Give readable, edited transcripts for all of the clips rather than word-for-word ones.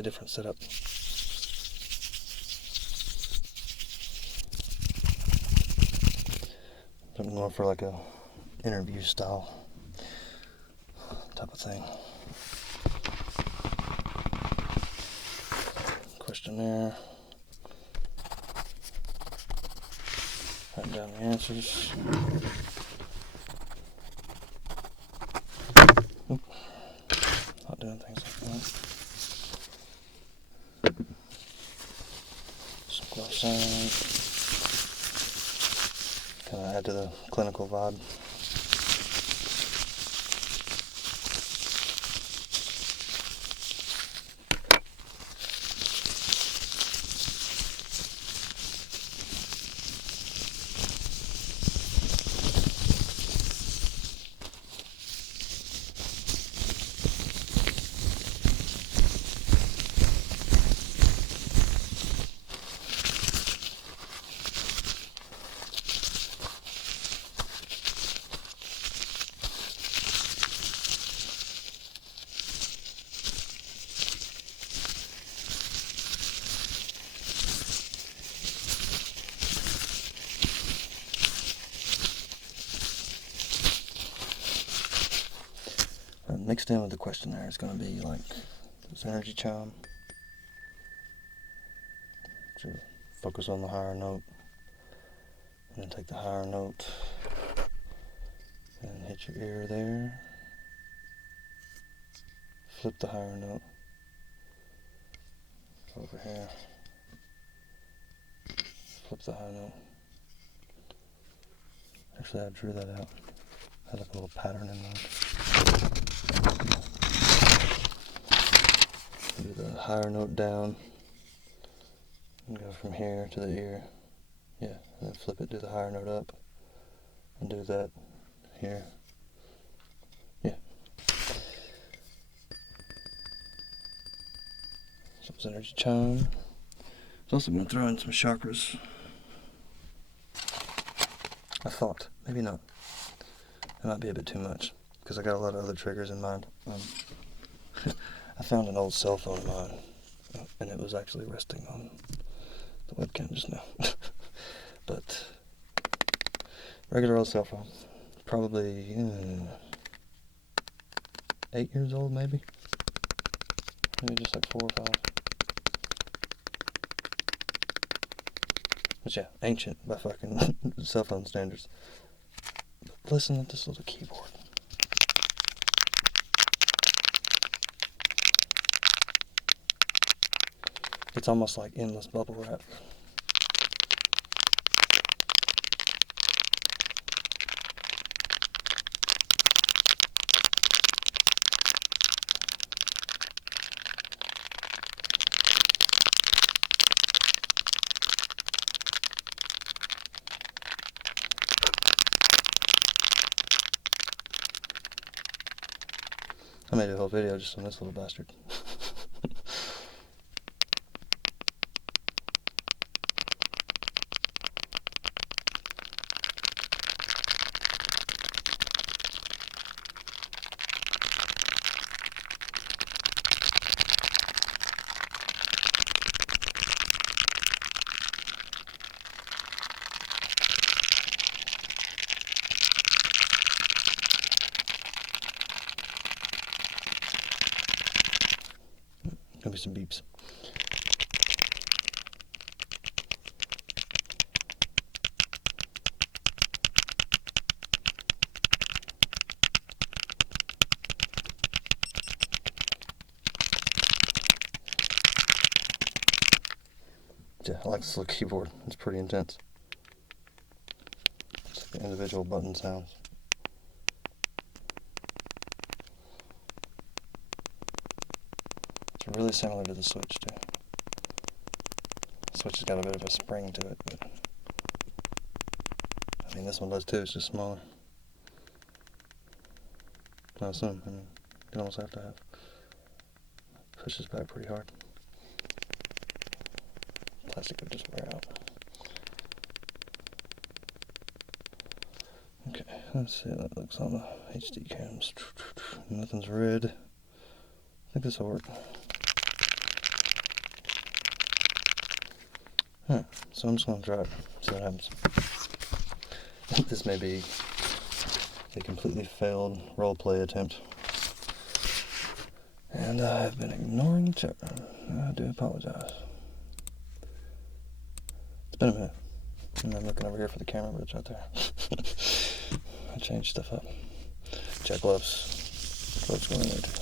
slightly different setup. I'm going for like a interview style type of thing. Questionnaire. Write down the answers. Oop. Not doing things like that. Some glove signs. Kind of add to the clinical vibe. Mixed in with the questionnaire is going to be like this energy chime. So focus on the higher note, and then take the higher note and hit your ear there. Flip the higher note over here. Flip the high note. Actually, I drew that out. I had like a little pattern in mind. Do the higher note down and go from here to the ear. Yeah, and then flip it, do the higher note up, and do that here. Yeah. Some energy chime. It's also going to throw in some chakras. I thought, maybe not. That might be a bit too much, because I got a lot of other triggers in mind. I found an old cell phone of mine, and it was actually resting on the webcam just now. But regular old cell phone, probably 8 years old, maybe just like 4 or 5. But yeah, ancient by fucking cell phone standards. But listen to this little keyboard. It's almost like endless bubble wrap. I made a whole video just on this little bastard. Gonna be some beeps. Yeah, I like this little keyboard. It's pretty intense. It's like the individual button sounds. It's really similar to the Switch too. The Switch has got a bit of a spring to it, but I mean this one does too, it's just smaller. I assume, I mean, you almost have to have. Pushes back pretty hard. Plastic would just wear out. Okay, let's see how that looks on the HD cams. Nothing's red. I think this will work. So I'm just going to try it, see what happens. This may be a completely failed roleplay attempt. And I have been ignoring the chat room. I do apologize. It's been a minute. And I'm looking over here for the camera, but it's right there. I changed stuff up. Check gloves. Gloves going in there too.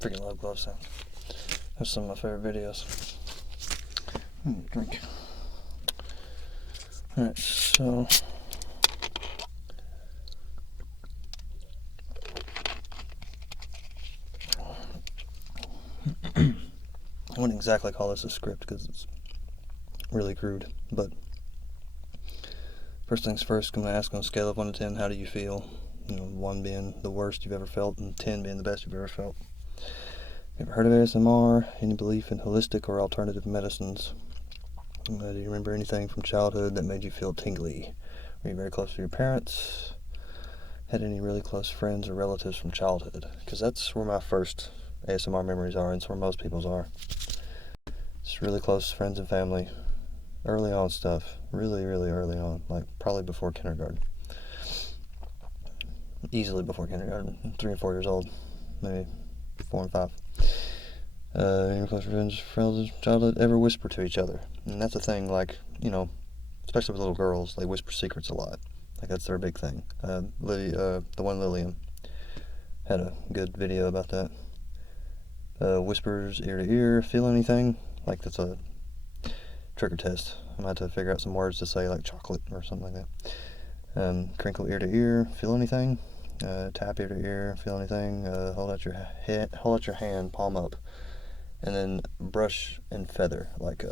Freaking love glove sounds. That's some of my favorite videos. Drink. Alright, so I wouldn't exactly call this a script because it's really crude, but first things first, I'm going to ask on a scale of 1 to 10, how do you feel? 1 being the worst you've ever felt and 10 being the best you've ever felt. You ever heard of ASMR? Any belief in holistic or alternative medicines? Do you remember anything from childhood that made you feel tingly? Were you very close to your parents? Had any really close friends or relatives from childhood? Because that's where my first ASMR memories are, and it's where most people's are. It's really close friends and family. Early on stuff. Really, really early on. Like probably before kindergarten. Easily before kindergarten. 3 and 4 years old. Maybe 4 and 5. Any close friends, relatives, childhood, ever whisper to each other? And that's a thing, like, especially with little girls, they whisper secrets a lot. Like, that's their big thing. The one Lillian had a good video about that. Whispers ear to ear, feel anything? Like, that's a trigger test. I might have to figure out some words to say, like chocolate or something like that. Crinkle ear to ear, feel anything? Tap ear to ear, feel anything? Hold out your hand, palm up, and then brush and feather, like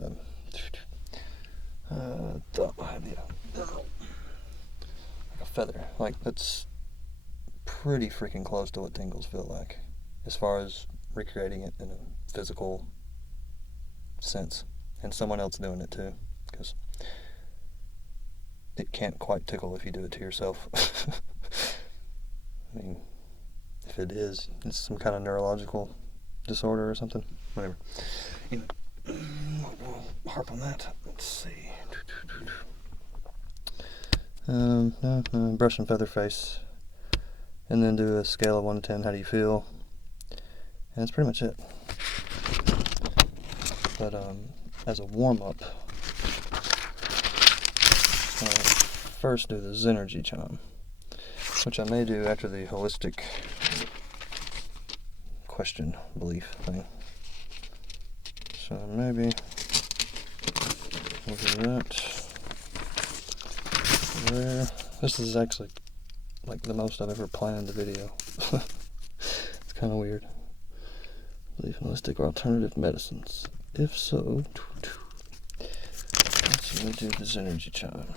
like a feather. Like, that's pretty freaking close to what tingles feel like, as far as recreating it in a physical sense, and someone else doing it too, because it can't quite tickle if you do it to yourself. I mean, if it is, it's some kind of neurological disorder or something. Whatever. We'll harp on that. Let's see. Brush and feather face. And then do a scale of 1 to 10. How do you feel? And that's pretty much it. But as a warm-up, first do the Zenergy chime, which I may do after the holistic question belief thing. So maybe we'll do that there. This is actually like the most I've ever planned a video. It's kind of weird. Belief in holistic or alternative medicines. If so, let's do this Zenergy chime.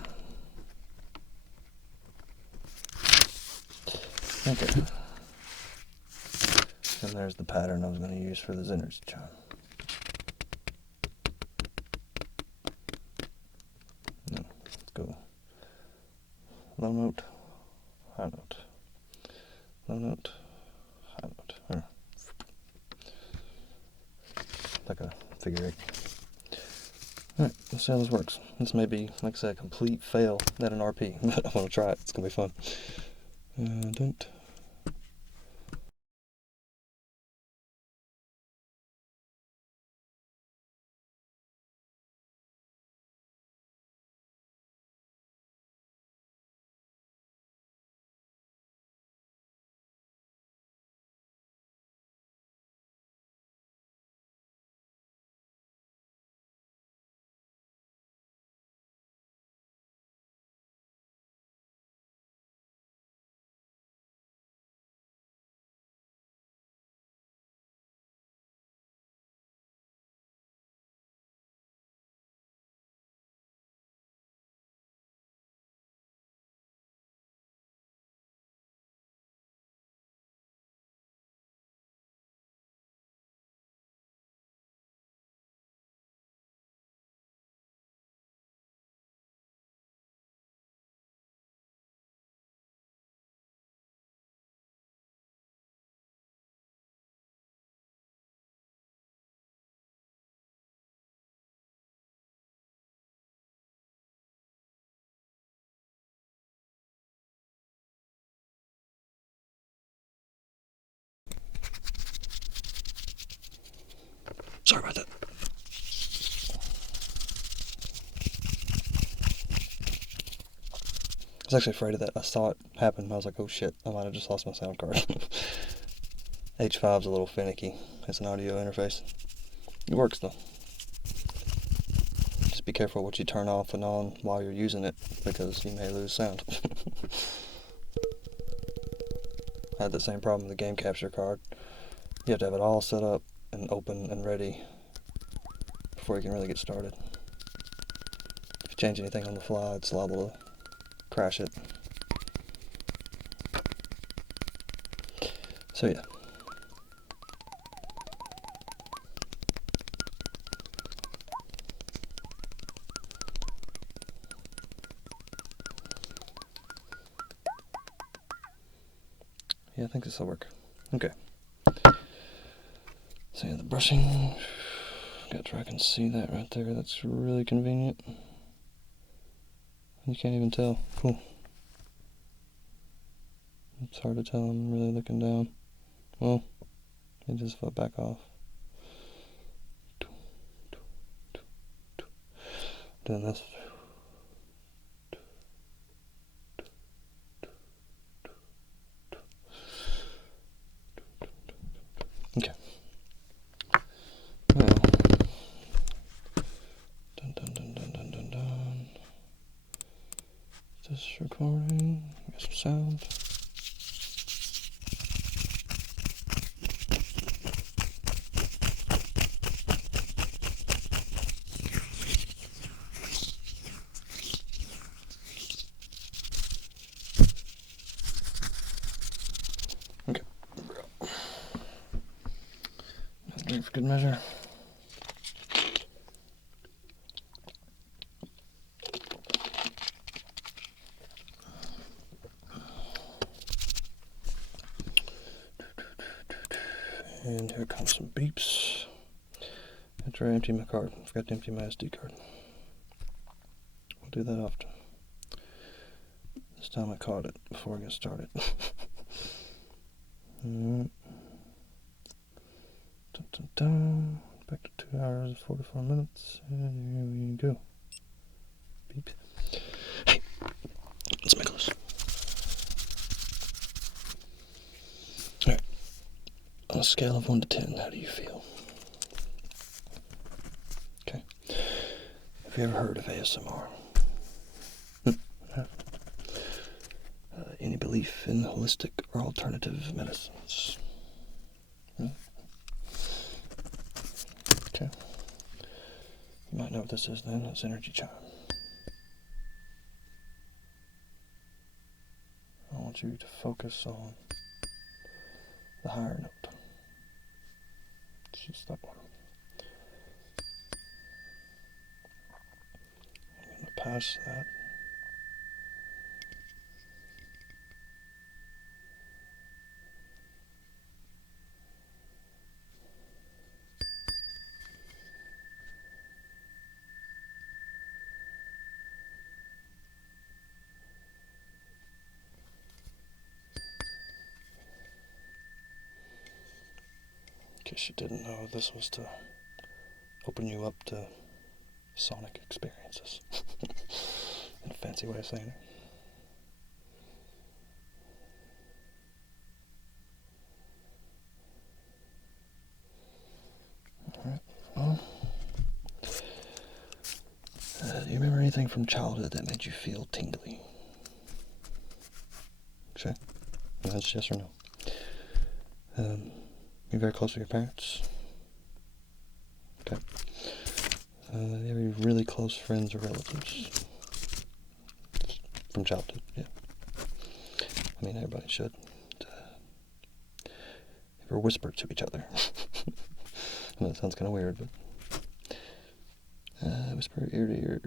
Okay. And there's the pattern I was going to use for the energy chime. No, let's go low note, high note, low note, high note. Like a figure eight. Alright, let's see how this works. This may be, like I said, a complete fail at an RP, but I'm going to try it. It's going to be fun. Don't. Sorry about that. I was actually afraid of that. I saw it happen. I was like, oh shit, I might have just lost my sound card. H5's a little finicky. It's an audio interface. It works though. Just be careful what you turn off and on while you're using it, because you may lose sound. I had the same problem with the game capture card. You have to have it all set up and open and ready before you can really get started. If you change anything on the fly, it's liable to crash it. So yeah. Yeah, I think this will work. Okay. So yeah, the brushing. Got to try I can see that right there. That's really convenient. You can't even tell. Cool. It's hard to tell. I'm really looking down. Well, it just fell back off. Doing this. Okay. Now, dun. Is this recording? Get some sound. Okay. Drink for good measure. And here comes some beeps. After I empty my card, I forgot to empty my SD card. I'll do that often. This time I caught it before I get started. Back to 2 hours and 44 minutes, and here we go. Beep. Hey, let's make this. Alright, on a scale of 1 to 10, how do you feel? Okay. Have you ever heard of ASMR? Any belief in holistic or alternative medicines? Okay. You might know what this is then. It's energy chime. I want you to focus on the higher note. Just that one. I'm going to pass that. In case you didn't know, this was to open you up to sonic experiences. In a fancy way of saying it. Alright, well, do you remember anything from childhood that made you feel tingly? Sure. That's yes or no. You're very close with your parents? Okay. Do you have any really close friends or relatives? From childhood, yeah. I mean, everybody should. Ever whisper to each other? I know that sounds kind of weird, but whisper ear to ear.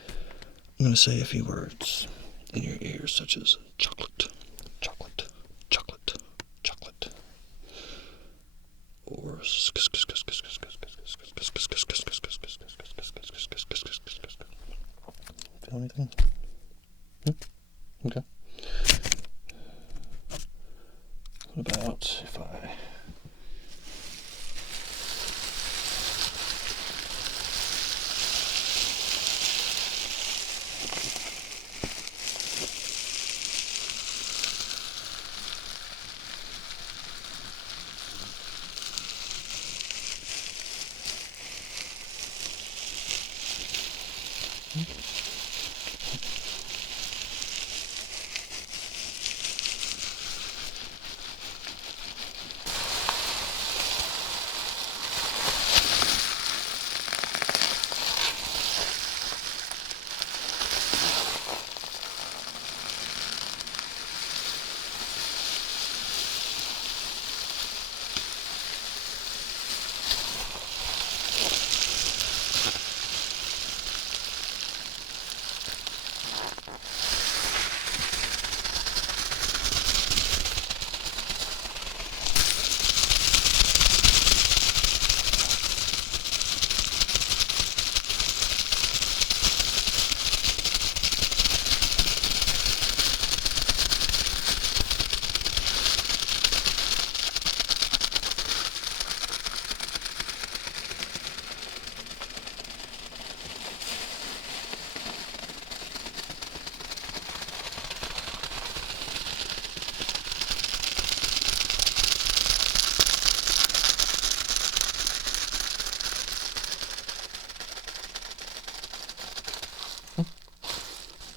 I'm going to say a few words in your ear, such as chocolate, chocolate, chocolate, chocolate, or feel anything? Okay. What about if I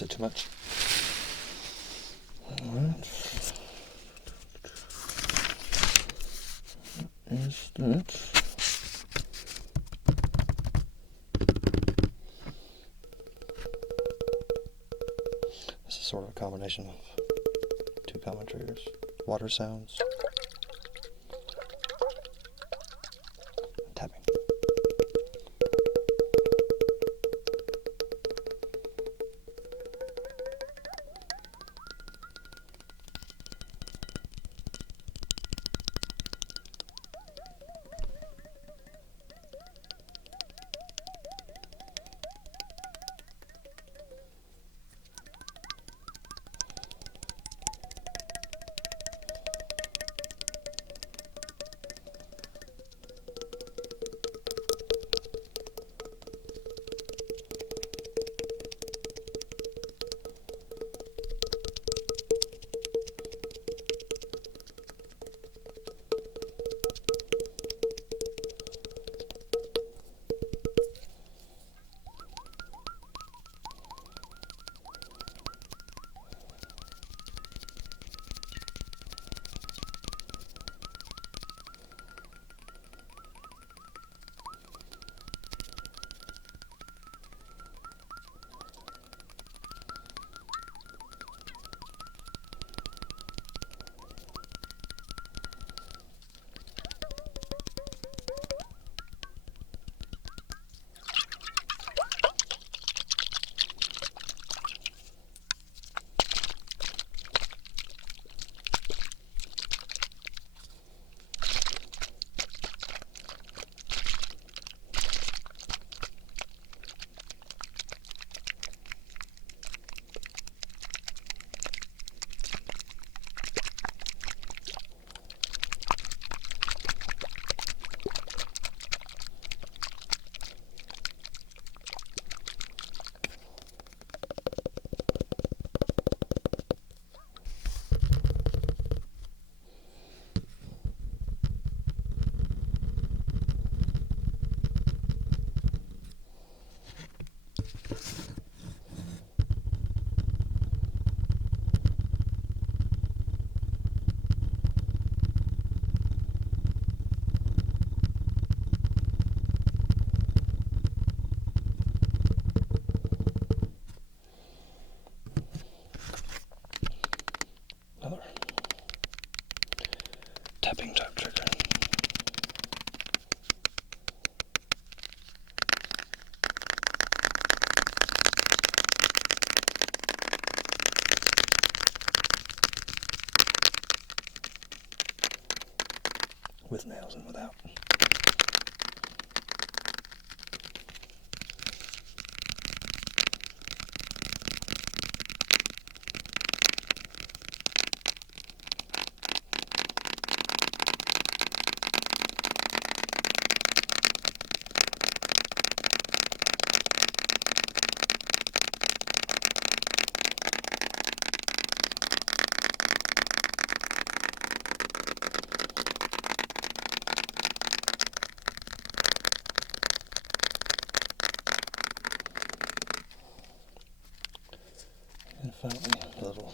too much? Alright. Is that? This is sort of a combination of two common triggers. Water sounds. Tapping. with nails and without. And finally, a little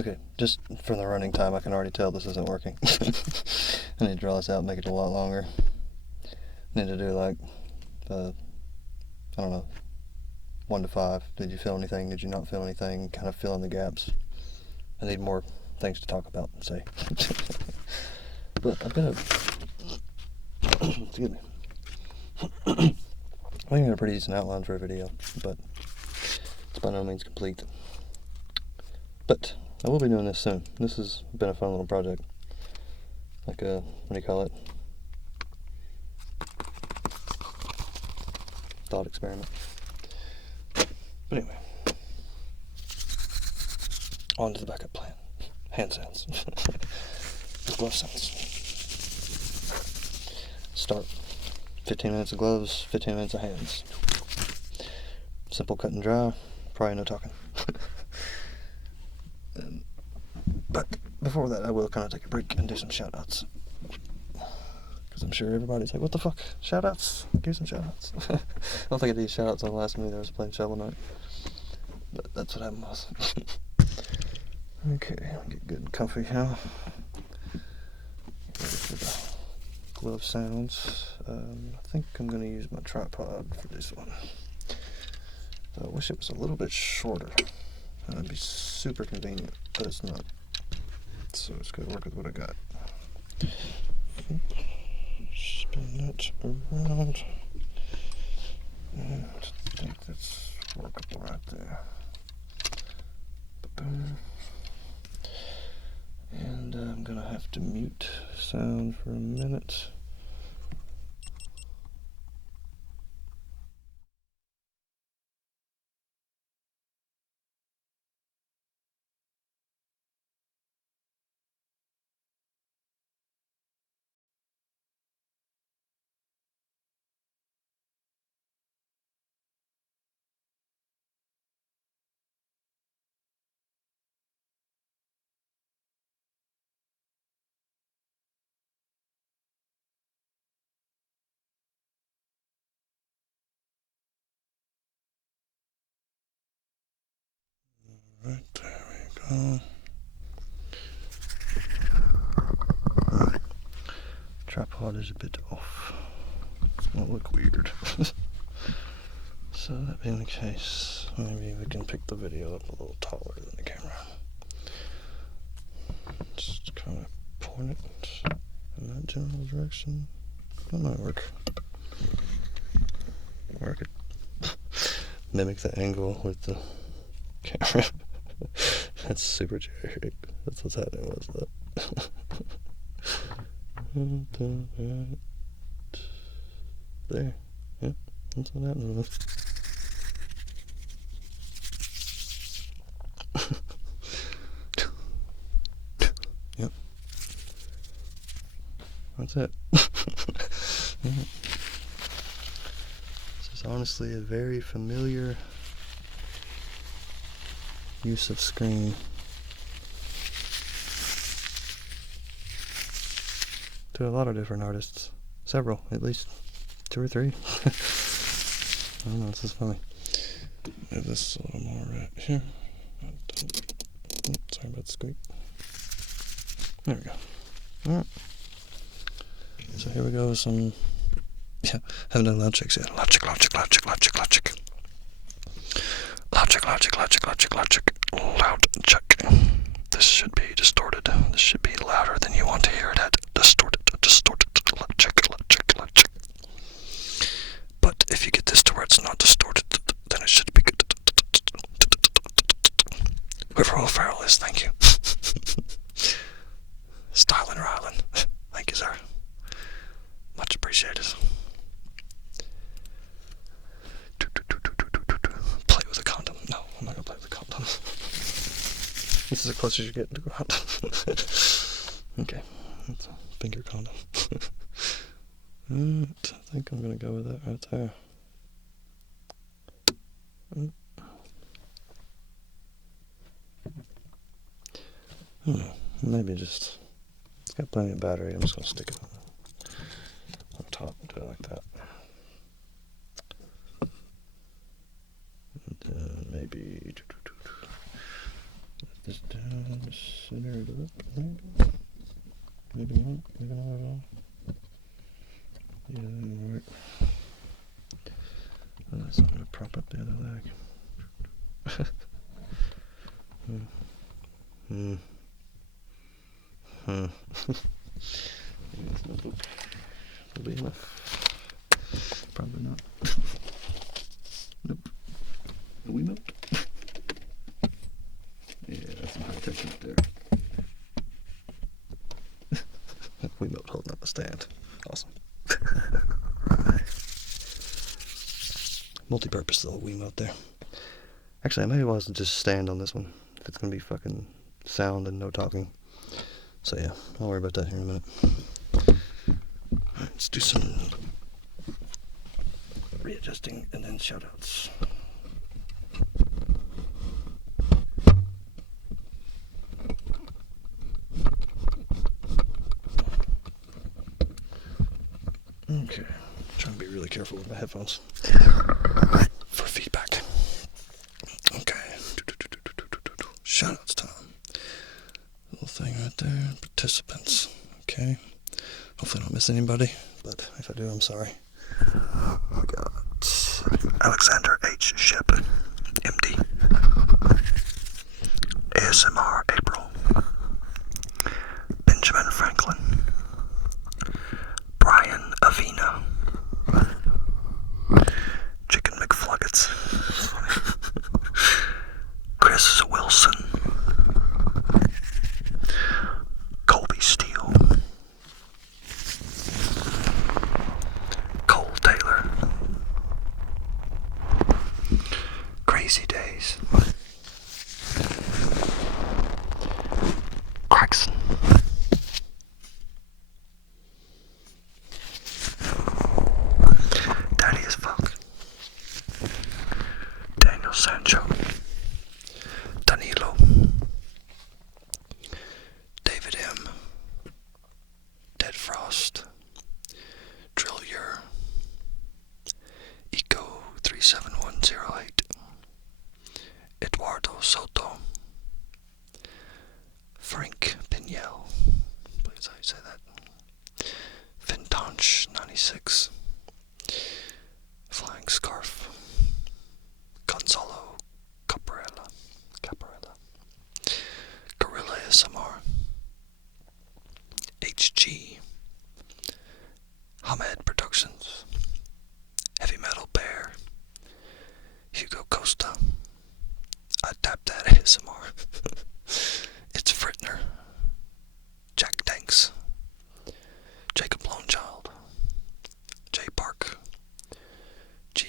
Okay, just from the running time, I can already tell this isn't working. I need to draw this out and make it a lot longer. Need to do like, I don't know, 1 to 5. Did you feel anything? Did you not feel anything? Kind of fill in the gaps. I need more things to talk about and say. But I've got a, excuse me. I think I got a pretty decent outline for a video, but it's by no means complete. But I will be doing this soon. This has been a fun little project. Like a, what do you call it? Thought experiment. But anyway. On to the backup plan. Hand sounds. Glove sounds. Start. 15 minutes of gloves, 15 minutes of hands. Simple cut and dry. Probably no talking. But before that, I will kind of take a break and do some shout-outs. Because I'm sure everybody's like, what the fuck? Shout-outs? Give some shout-outs. I don't think I did shout-outs on the last movie I was playing Shovel Knight. But that's what happened was. Okay, I'll get good and comfy now. Get ready for the glove sounds. I think I'm going to use my tripod for this one. I wish it was a little bit shorter. That'd be super convenient, but it's not. So it's going to work with what I got. Spin that around. And I think that's workable right there. Boom. And I'm going to have to mute sound for a minute. Right, there we go. Tripod is a bit off. Won't look weird. So that being the case, maybe we can pick the video up a little taller than the camera. Just kind of point it in that general direction. That might work. Or I could mimic the angle with the camera. That's super jerry-rigged. That's what's happening with that. There. Yep, that's what happened with it. Yep. That's it. This is honestly a very familiar use of screen. To a lot of different artists. Several, at least 2 or 3. I don't know, this is funny. Move this a little more right here. Sorry about the squeak. There we go. Alright. So here we go with some, haven't done loud checks yet. Logic. Logic. Loud check. This should be distorted. This should be louder than you want to hear it at. Distorted. Loud check. But if you get this to where it's not distorted, then it should be good. Whoever Will Ferrell is, thank you. Styling or Island. Thank you, sir. Much appreciated. Play with a condom. No, I'm not gonna play with a condom. This is as close as you're getting to a condom. Okay, that's a finger condom. I think I'm gonna go with that right there. Maybe just, it's got plenty of battery. I'm just gonna stick it on top and do it like that. And then maybe let this down the center of it. Maybe not at all. Yeah, that didn't work. So I'm gonna prop up the other leg. That'll be enough. Probably not. Nope. A wee note. Yeah, that's some high tension up there. Wee note holding up a stand. Awesome. Multi-purpose little Wiimote there. Actually, I may as well just stand on this one if it's gonna be fucking sound and no talking. So yeah, I'll worry about that here in a minute. Alright, let's do some readjusting and then shoutouts. Okay, trying to be really careful with my headphones for feedback. Okay, shoutouts time. Little thing right there, participants. Okay, hopefully I don't miss anybody, but if I do, I'm sorry. We got Alexander H. Shep, MD, ASMR April, Benjamin Franklin, Brian Avina, Chicken McFluggets, Chris Wilson, Colby Steele, Cole Taylor,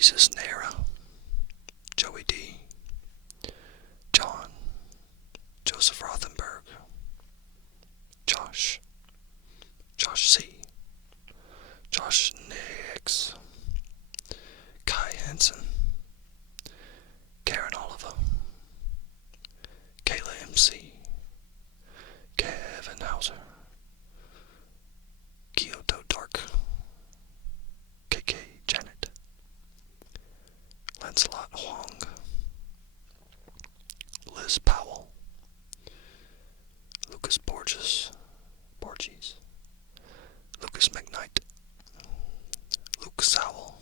Jesus Nera, Joey D, John, Joseph Rothenberg, Josh C, Josh Nix, Kai Hansen, Karen Oliver, Kayla MC, Kevin Hauser, Kyoto Dark, KK Janet, Lancelot Huang, Liz Powell, Lucas Borges, Lucas McKnight, Luke Sowell,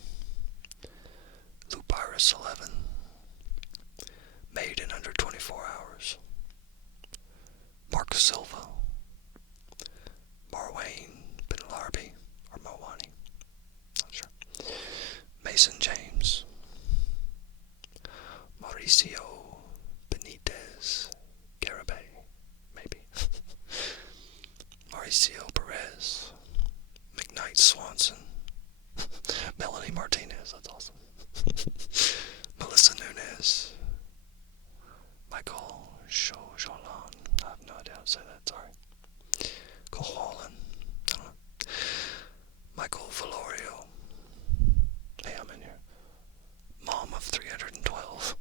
Loop Iris 11, Made in Under 24 Hours, Mark Silva, Marwayne Benlarbi, or Mawani, not sure, Mason James, Mauricio Benitez, Garibay, maybe, Mauricio Perez, McKnight Swanson, Melanie Martinez, that's awesome, Melissa Nunez, Michael Jolan, I have no idea how to say that, sorry, Cole Wallen, I don't know, Michael Valorio, hey, I'm in here, Mom of 312,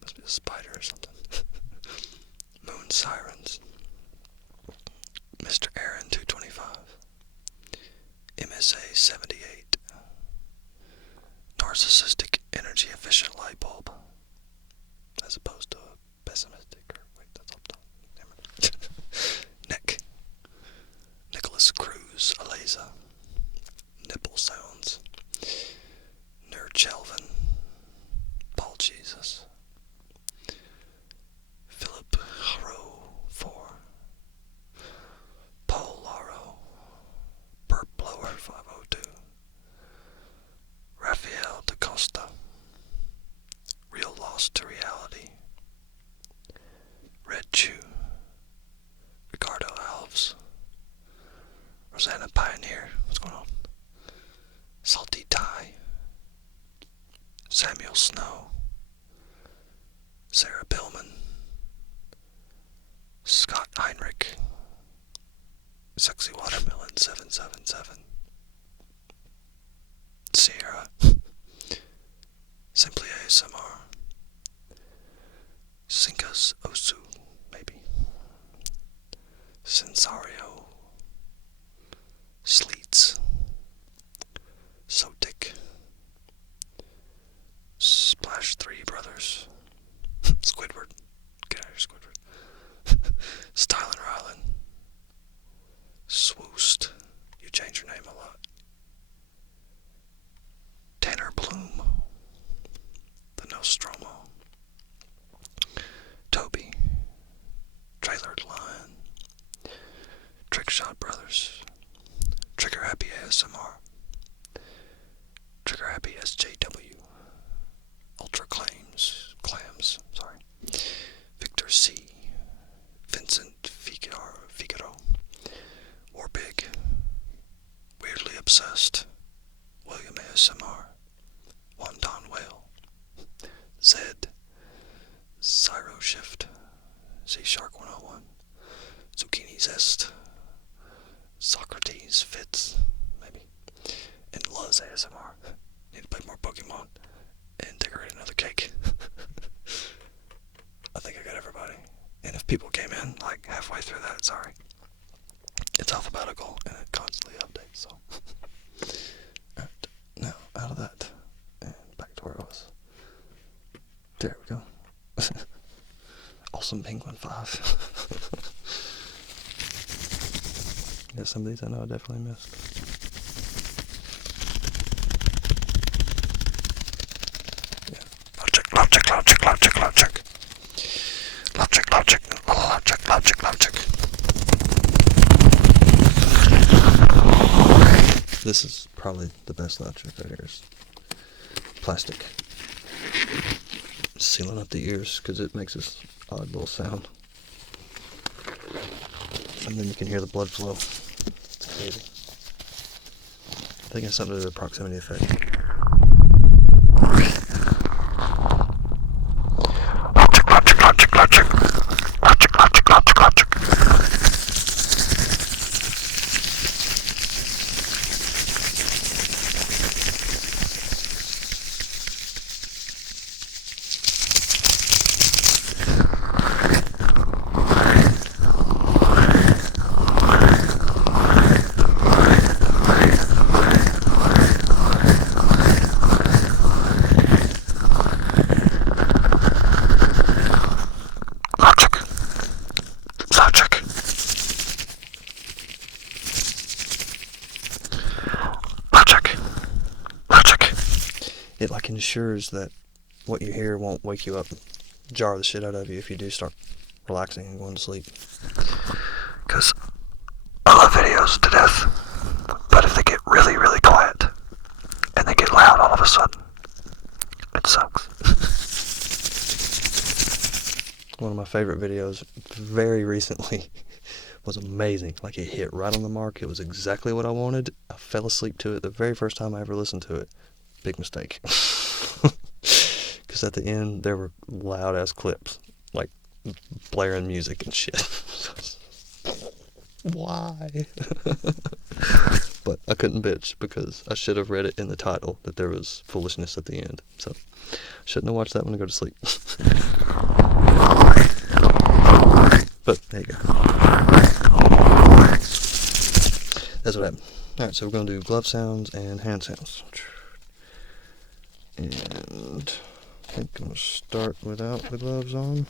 must be a spider or something, Moon Sirens, Mr. Aaron 225, MSA 78, Narcissistic Energy Efficient Light Bulb, as opposed to a pessimistic, or wait, that's up top, Nick, Nicholas Cruz, Aleza, Nipple Sounds, Nerd Chelvin, Paul Jesus, Philip Haro 4, Paul Laro, Burp Blower 502, Rafael DaCosta, Real Lost to Reality, Red Chew, Ricardo Alves, Rosanna Pioneer, what's going on? Salty Tie, Samuel Snow, Sarah Billman, Scott Heinrich, Sexy Watermelon 777, Sierra, Simply ASMR, Sinkas Osu, maybe, Sensario, Sleets, Sotic, Splash 3 Brothers, Squidward, get out of here, Squidward, Stylin' Rylan, Swoost, you change your name a lot, Tanner Bloom, The Nostromo, Toby, Trailered Lion, Trickshot Brothers, Trigger Happy ASMR, Trigger Happy SJW, Ultra Clams, sorry, Victor C, Vincent Figaro, Warbig, Weirdly Obsessed, William ASMR, Wonton Whale, Zed, Cyro Shift, Z Shark 101, Zucchini Zest, Socrates Fitz, maybe, and Luz ASMR. Need to play more Pokemon and decorate another cake. I think I got everybody. And if people came in like halfway through that, sorry. It's alphabetical and it constantly updates, so. Alright, now out of that and back to where I was. There we go. Awesome Penguin 5. Yeah, some of these I know I definitely missed. Yeah. Love check. Love check. This is probably the best love check right here. It's plastic. Sealing up the ears because it makes this odd little sound. And then you can hear the blood flow. It's crazy. I think it's something to do with the proximity effect. it like ensures that what you hear won't wake you up, jar the shit out of you if you do start relaxing and going to sleep. Because I love videos to death, but if they get really, really quiet and they get loud all of a sudden, it sucks. One of my favorite videos very recently was amazing. Like, it hit right on the mark. It was exactly what I wanted. I fell asleep to it the very first time I ever listened to it. Big mistake. Because at the end, there were loud-ass clips, like blaring music and shit. Why? But I couldn't bitch because I should have read it in the title that there was foolishness at the end. So, shouldn't have watched that when I go to sleep. But there you go. That's what happened. Alright, so we're going to do glove sounds and hand sounds. And I think I'm going to start without the gloves on.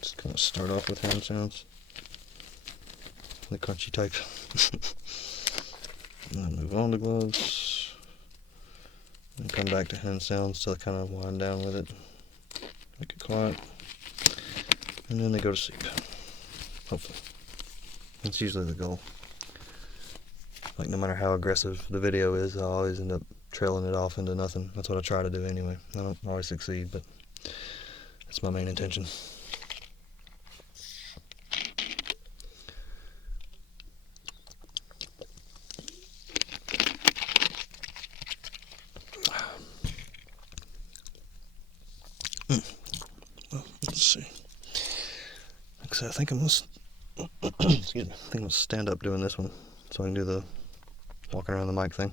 Just going to start off with hand sounds. The crunchy type. And then move on to gloves. And come back to hand sounds till I kind of wind down with it. Make it quiet. And then they go to sleep. Hopefully. That's usually the goal. Like, no matter how aggressive the video is, I always end up trailing it off into nothing. That's what I try to do anyway. I don't always succeed, but that's my main intention. Well, let's see. Like I said, I think I'm gonna excuse me. I think I'm gonna stand up doing this one so I can do the walking around the mic thing.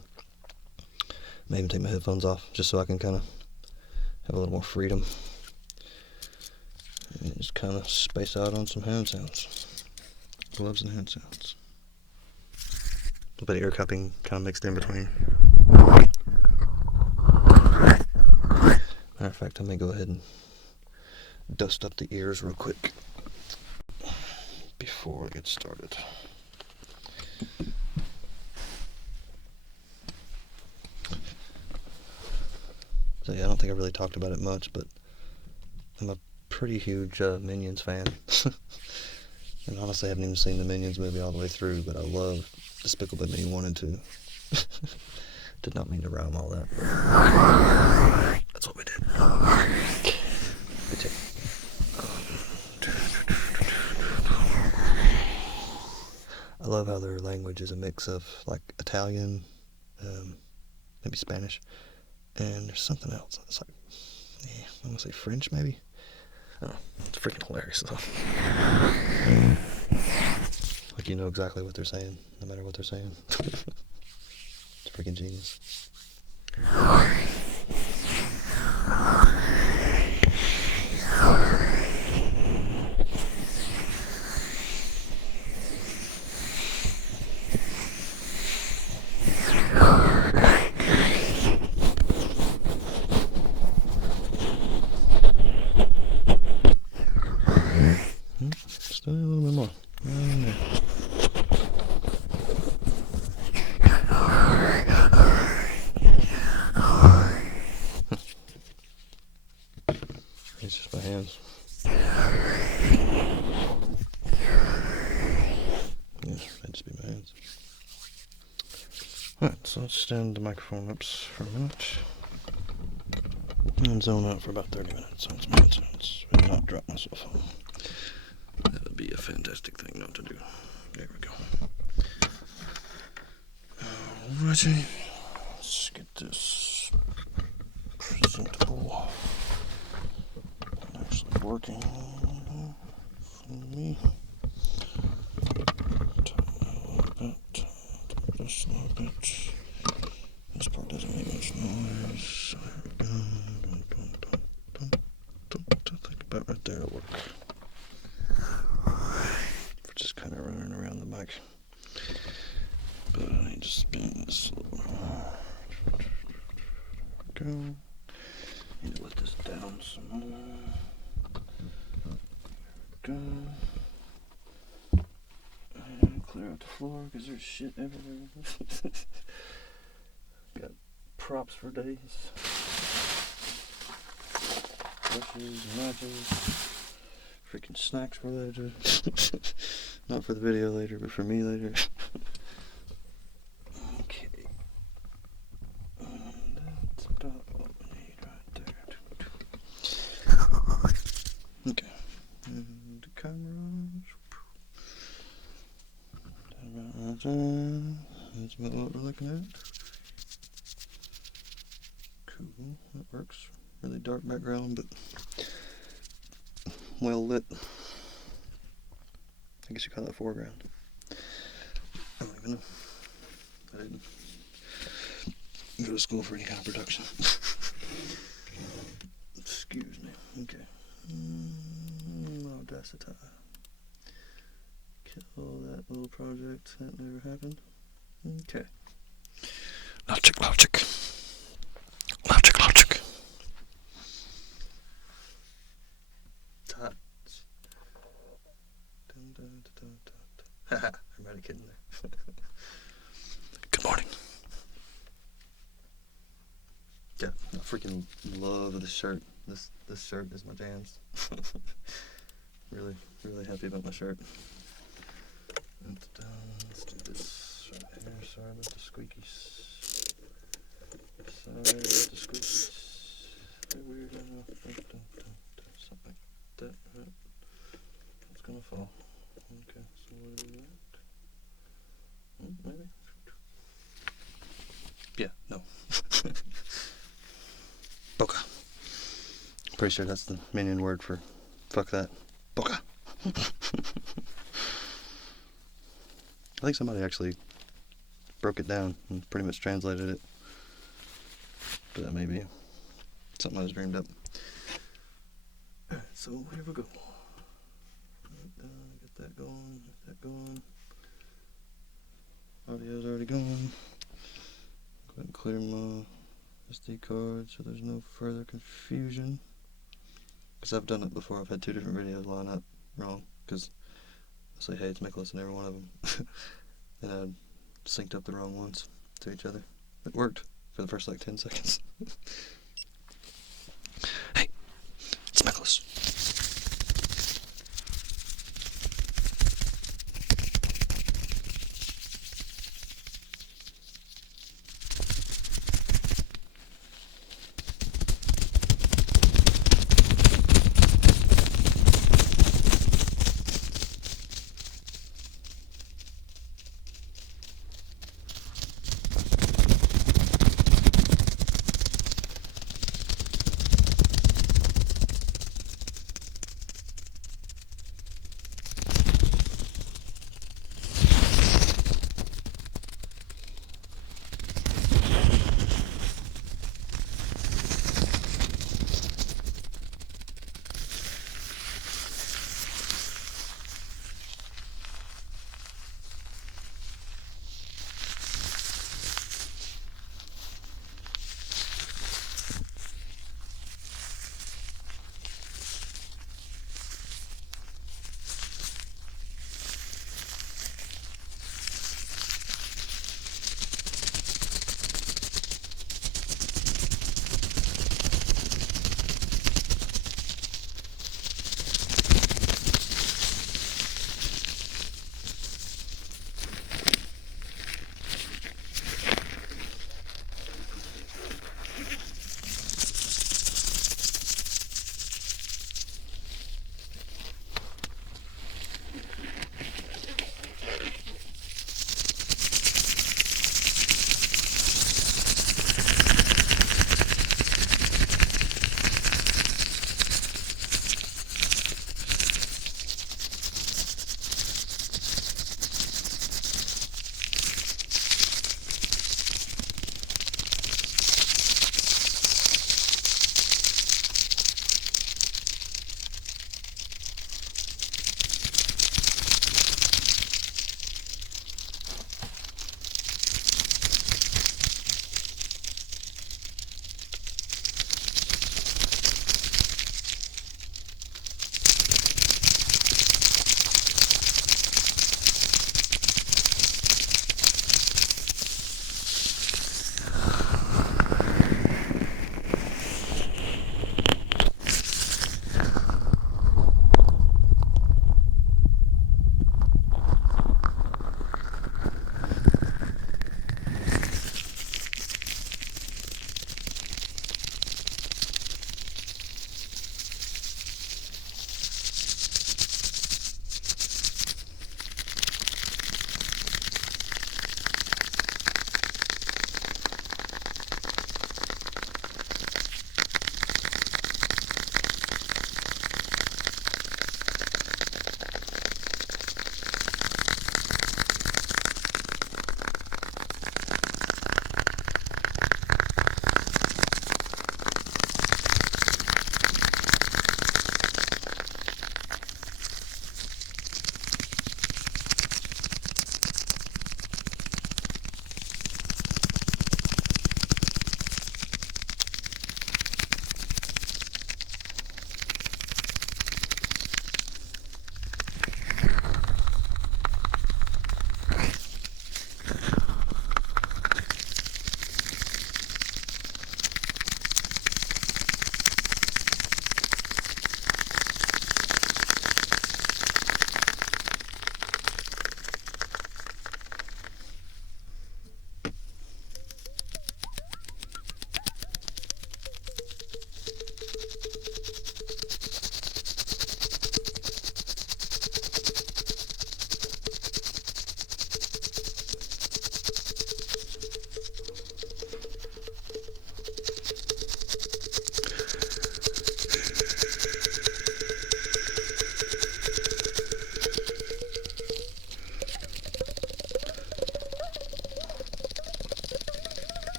Maybe take my headphones off just so I can kind of have a little more freedom and just kind of space out on some hand sounds, gloves and hand sounds. A bit of ear cupping kind of mixed in between. Matter of fact, I may go ahead and dust up the ears real quick before I get started. So yeah, I don't think I really talked about it much, but I'm a pretty huge Minions fan. And honestly, I haven't even seen the Minions movie all the way through, but I love Despicable Me 1 and 2. Did not mean to rhyme all that, but that's what we did. Good tip. I love how their language is a mix of, like, Italian, maybe Spanish, and there's something else. It's like, yeah, I want to say French, maybe? I don't know. It's freaking hilarious, though. Like, you know exactly what they're saying, no matter what they're saying. It's freaking genius. Still a little bit more. Right there. It's just my hands. Yeah, that'd just be my hands. Alright, so let's stand the microphone up for a minute. And zone out for about 30 minutes on some hand sounds. And not drop my cell phone. That would be a fantastic thing not to do. There we go. Alrighty. Let's get this presentable. Actually working for me. Tighten that a little bit. Tighten this a little bit. This part doesn't make much noise. I think about right there will work. For just kind of running around the mic. But I need to spin this a little more. Go. Need to let this down some more. Go. And clear out the floor because there's shit everywhere. props for days. Brushes, matches, freaking snacks for later. Not for the video later, but for me later. Okay. And that's about what we need right there. Okay. And the cameras. That's about what we're looking at. Cool, that works. Really dark background, but well lit. I guess you call that foreground. I don't even know. I didn't go to school for any kind of production. Excuse me. Okay. Audacity. Kill that little project. That never happened. Okay. Logic. Tots. Haha, everybody kidding there. Good morning. Yeah, I freaking love this shirt. This shirt is my jams. Really happy about my shirt. Let's do this right here. Sorry about the squeakies. They're weird. Something like that. Right. It's gonna fall. Okay, so what do that? Maybe? Yeah, no. Boca. Pretty sure that's the Minion word for fuck that. Boca. I think somebody actually broke it down and pretty much translated it. But that may be something I just dreamed up. Alright, so here we go. Get that going. Audio's already going. Go ahead and clear my SD card so there's no further confusion. Because I've done it before. I've had two different videos line up wrong. Because I say, hey, it's Nicholas in every one of them. And I synced up the wrong ones to each other. It worked for the first like 10 seconds. Hey, it's Nicholas.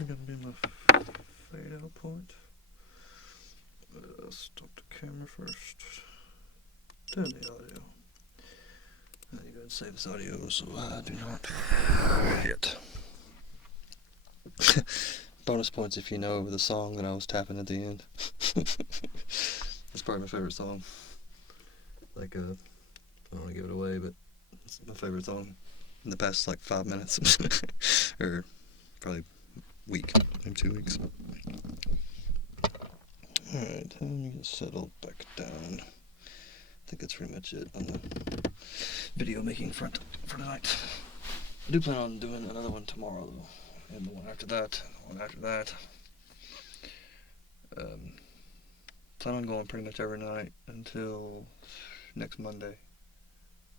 probably gonna be my fade out point. Stop the camera first. Turn the audio. I need to go ahead and save this audio so I do not forget. Bonus points if you know the song that I was tapping at the end. It's probably my favorite song. Like, I don't want to give it away, but it's my favorite song in the past, like, 5 minutes. Or probably week, maybe 2 weeks. Alright, let me get settled back down. I think that's pretty much it on the video making front for tonight. I do plan on doing another one tomorrow, though. And the one after that, and the one after that. Plan on going pretty much every night until next Monday.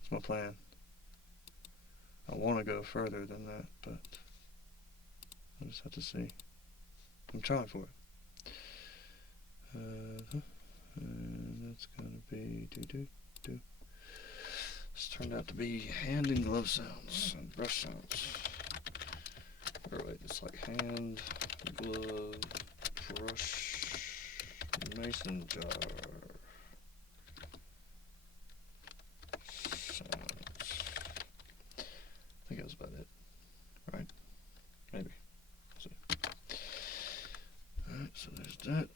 That's my plan. I want to go further than that, but I just have to see. I'm trying for it. And that's gonna be This turned out to be hand and glove sounds and brush sounds. Or wait, it's like hand, glove, brush, mason jar sounds. I think that was about it, right? Maybe. Let's see. Alright, so there's that.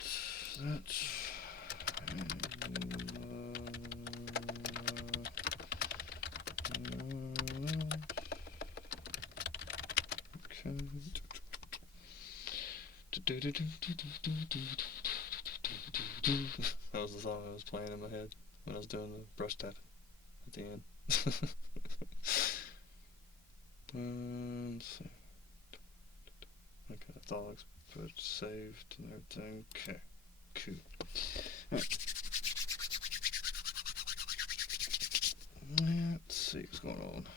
That was the song I was playing in my head when I was doing the brush tapping at the end. Let's see. Okay, that's all it's saved and everything. Okay, cool. Alright. Let's see what's going on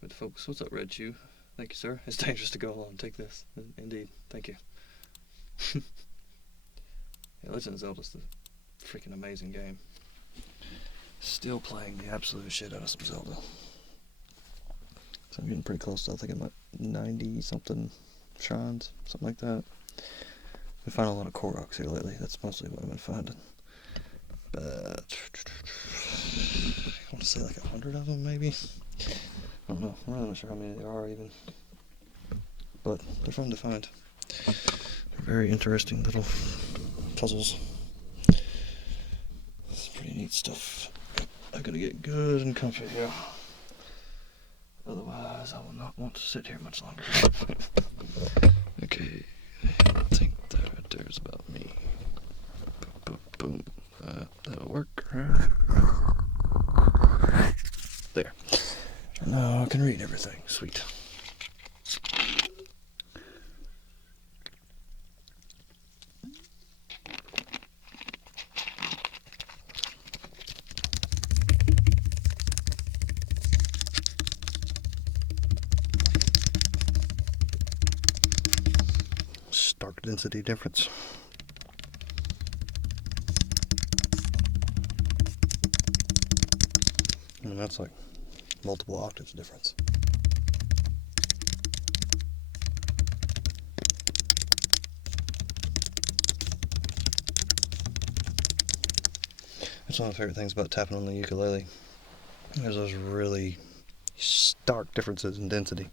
with the focus. What's up, Red Shoe? Thank you, sir. It's dangerous to go alone. Take this. Indeed. Thank you. Yeah, Legend of Zelda's the freaking amazing game. Still playing the absolute shit out of some Zelda. So I'm getting pretty close to, I think I'm at 90 something shrines, something like that. I've been finding a lot of Koroks here lately. That's mostly what I've been finding. But I want to say like 100 of them, maybe. I don't know. I'm really not sure how many there are even. But they're fun to find. They're very interesting little puzzles. It's pretty neat stuff. I gotta get good and comfy here. Otherwise, I will not want to sit here much longer. Okay, I think that right there is about me. Boom, boom, boom. That'll work. There. Now I can read everything. Sweet. Stark density difference. And that's like multiple octaves difference. That's one of my favorite things about tapping on the ukulele. There's those really stark differences in density.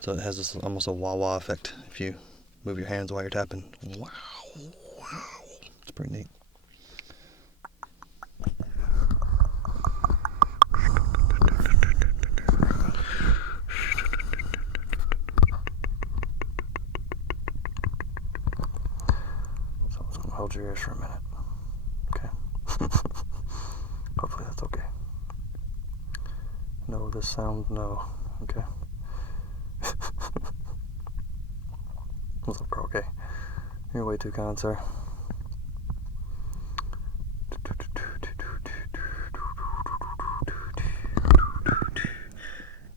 So it has this almost a wah-wah effect if you move your hands while you're tapping. Wow, wow. It's pretty neat. So I'm just going to hold your ears for a minute. Okay? Hopefully that's okay. No, this sound, no. Okay? What's up, Carl? Okay. You're way too kind, sir.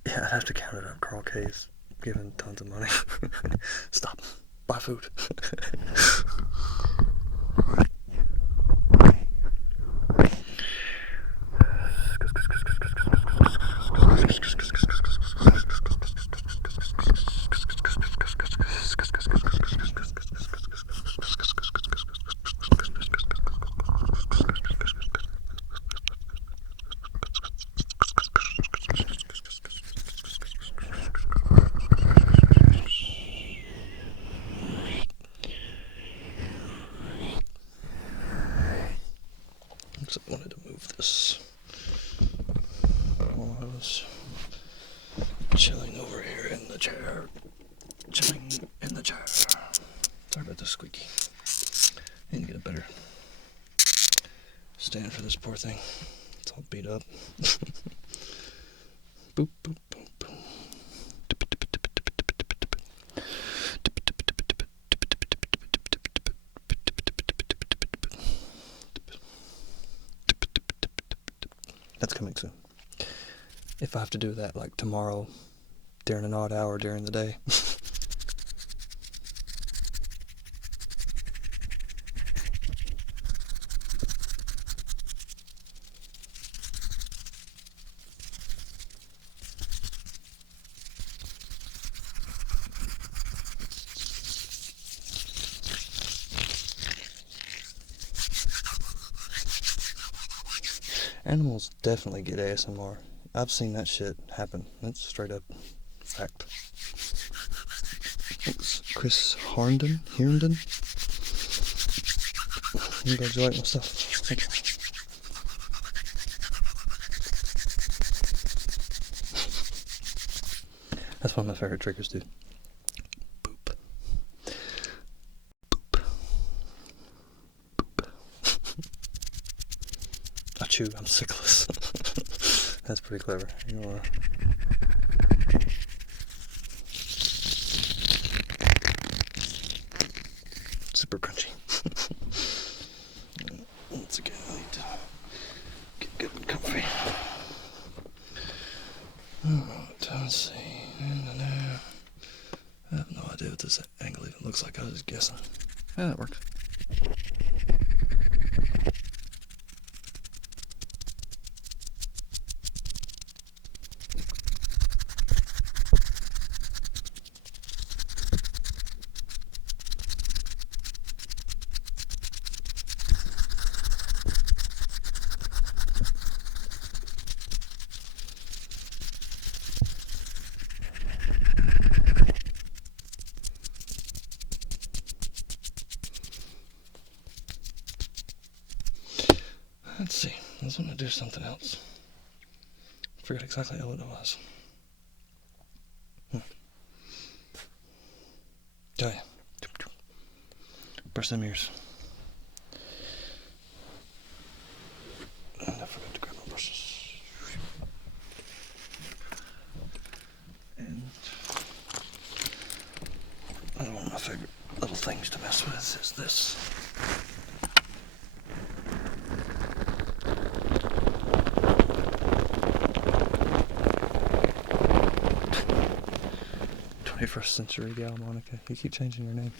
Yeah, I'd have to count it up. Carl K's giving tons of money. Stop. Buy food. Chilling over here in the chair. Chilling in the chair. Sorry about the squeaky. I need to get a better stand for this poor thing. It's all beat up. Boop, boop, boop, boop. That's coming soon. If I have to do that like tomorrow during an odd hour during the day. Animals definitely get ASMR. I've seen that shit happen. That's straight up fact. Thanks, Chris Herndon. I'm glad you like my stuff. Thank you. That's one of my favorite triggers, dude. Boop. Boop. Boop. Achoo, I'm sickless. That's pretty clever. You know, super crunchy. Once again, I need to get good and comfy. Let's see. I have no idea what this angle even looks like. I was just guessing. Yeah, that works. Let's see. I was going to do something else. I forgot exactly what it was. Oh yeah. Brush them ears. And I forgot to grab my brushes. And one of my favorite little things to mess with is this. First century gal, Monica. You keep changing your name.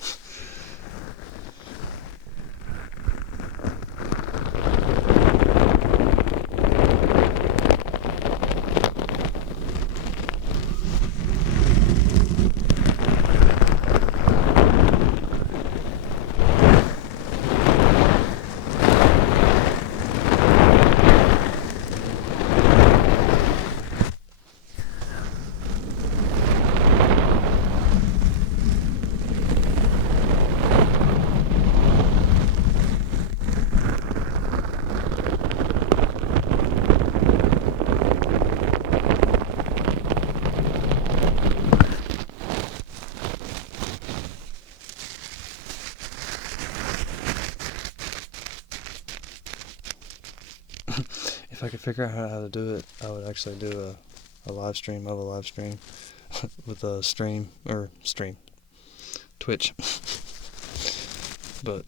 If I could figure out how to do it, I would actually do a live stream of a live stream with a Twitch. But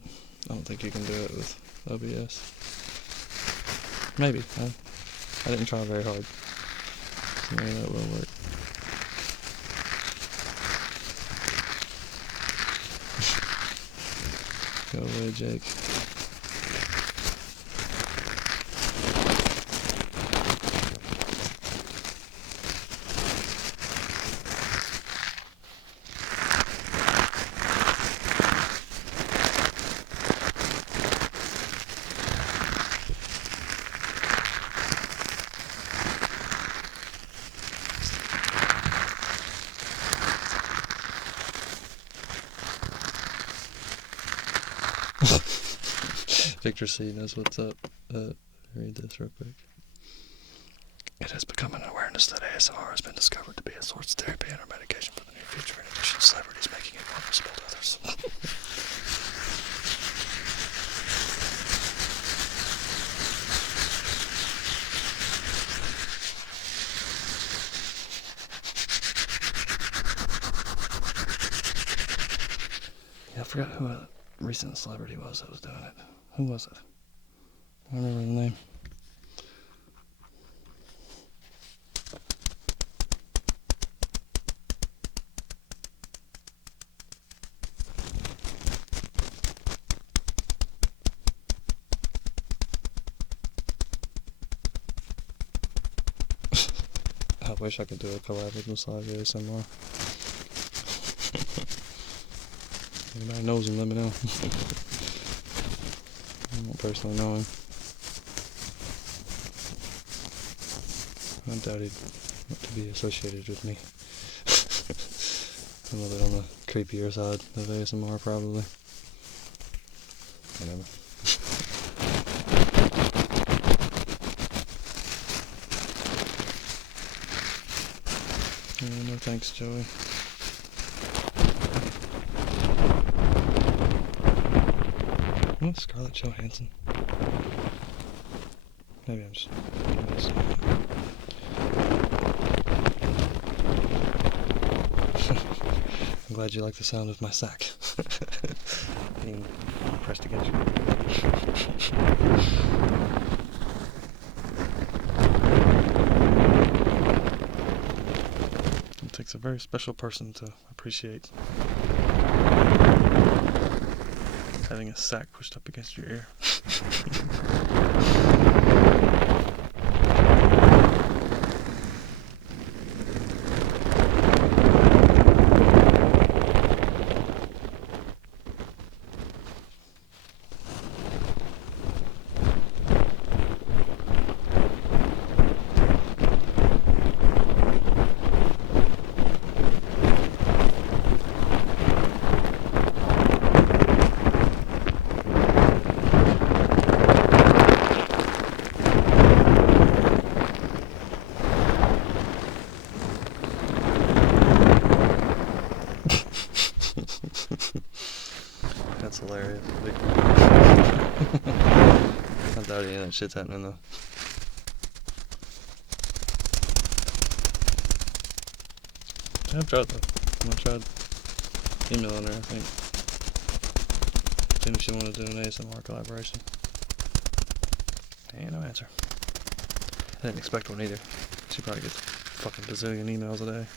I don't think you can do it with OBS. Maybe. I didn't try very hard. So maybe that will work. Go away, Jake. Victor C knows what's up. Read this real quick. It has become an awareness awareness that ASMR has been discovered to be a source of therapy and or medication for the near future, in addition to celebrities making it more visible to others. Yeah, I forgot who a recent celebrity was that was doing it. Who was it? I don't remember the name. I wish I could do a collab with Massage ASMR. Anybody knows him, let me know. I don't personally know him. I doubt he'd want to be associated with me. A little bit on the creepier side of ASMR, probably. Whatever. No thanks, Joey. What? Scarlett Johansson? Maybe I'm just... I'm glad you like the sound of my sack being pressed against you. It takes a very special person to appreciate having a sack pushed up against your ear. That's hilarious. I doubt any of that shit's happening though. I've tried though. I tried emailing her, I think. Seeing if she wanted to do an ASMR collaboration. Ain't no answer. I didn't expect one either. She probably gets fucking bazillion emails a day.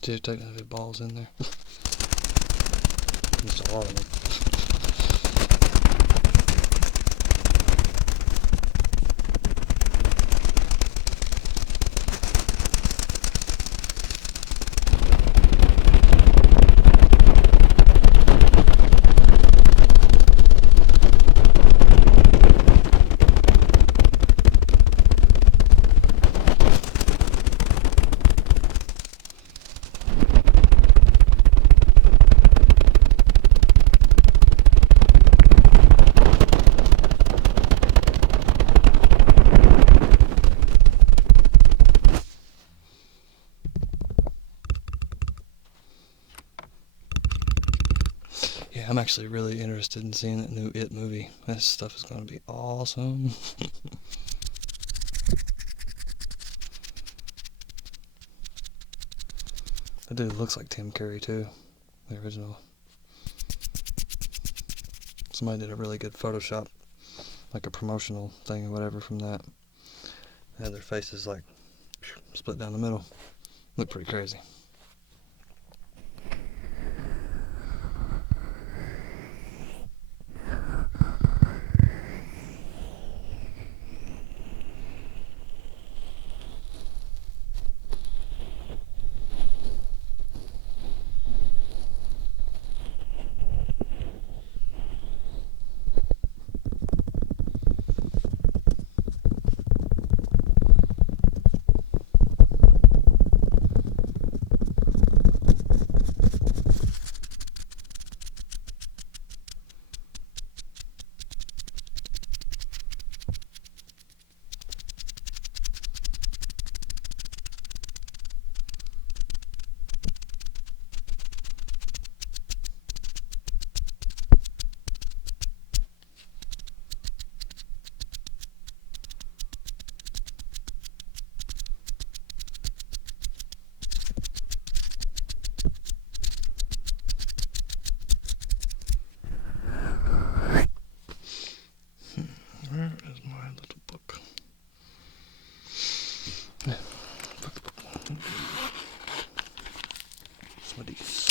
Dude, technically balls in there. Just a lot of them. actually really interested in seeing that new It movie. That stuff is going to be awesome. That dude looks like Tim Curry too, the original. Somebody did a really good Photoshop, like a promotional thing or whatever from that. They had their faces like split down the middle. Looked pretty crazy. Where is my little book? Sweaties.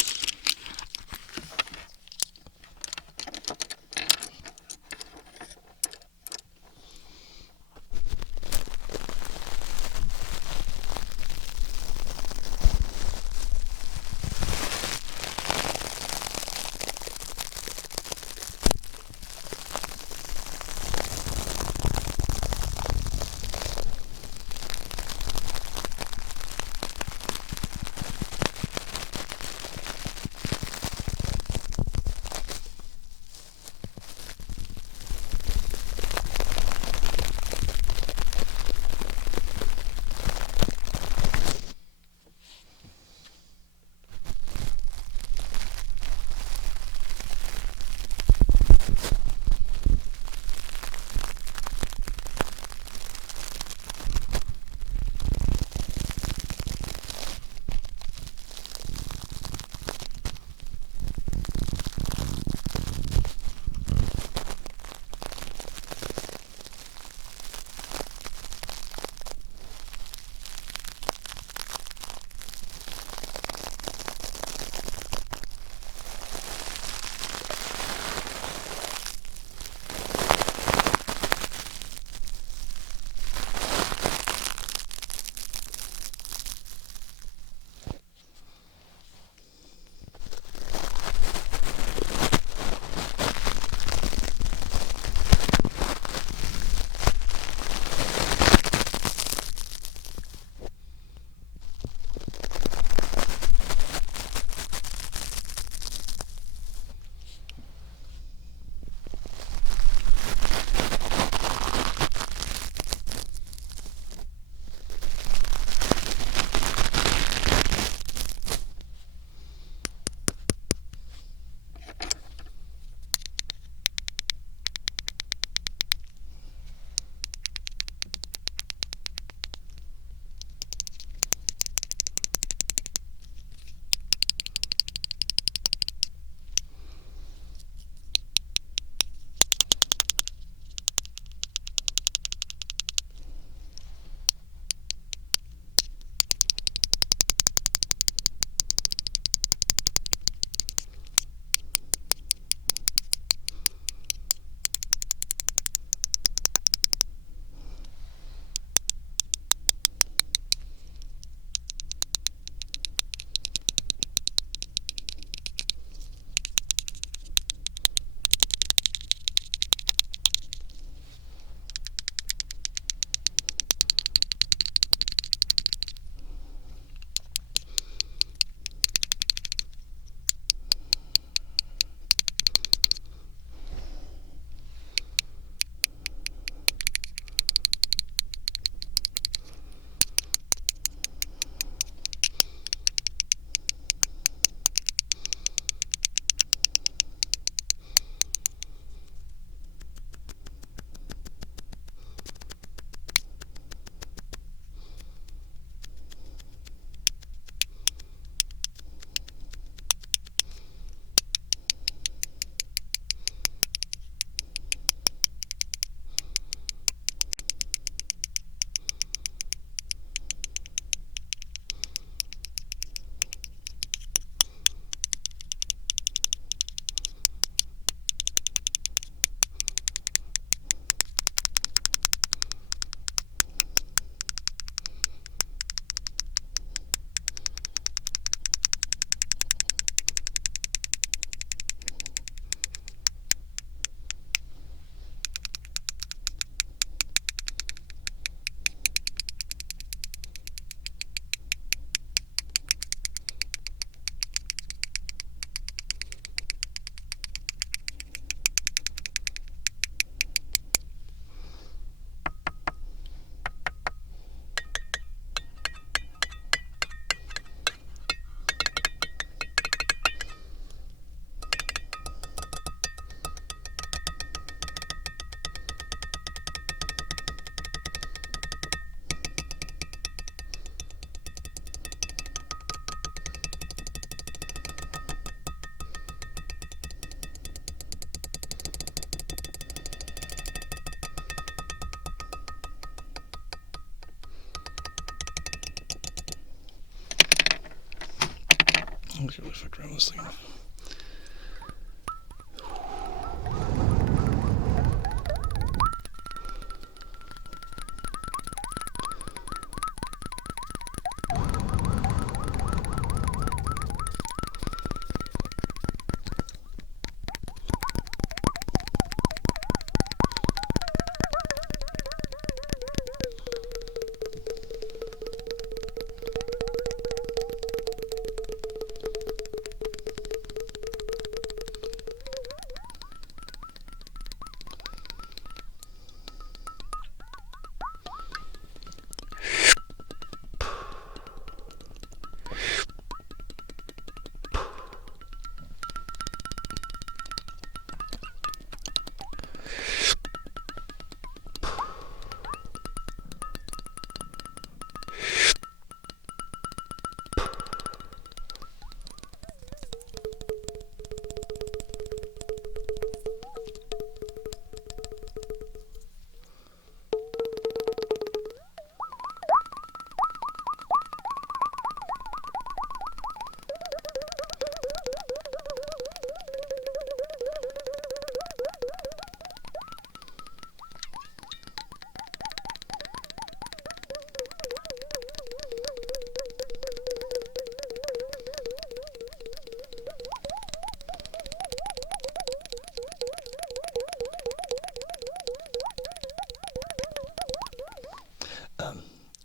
Let's really fuck around this thing off.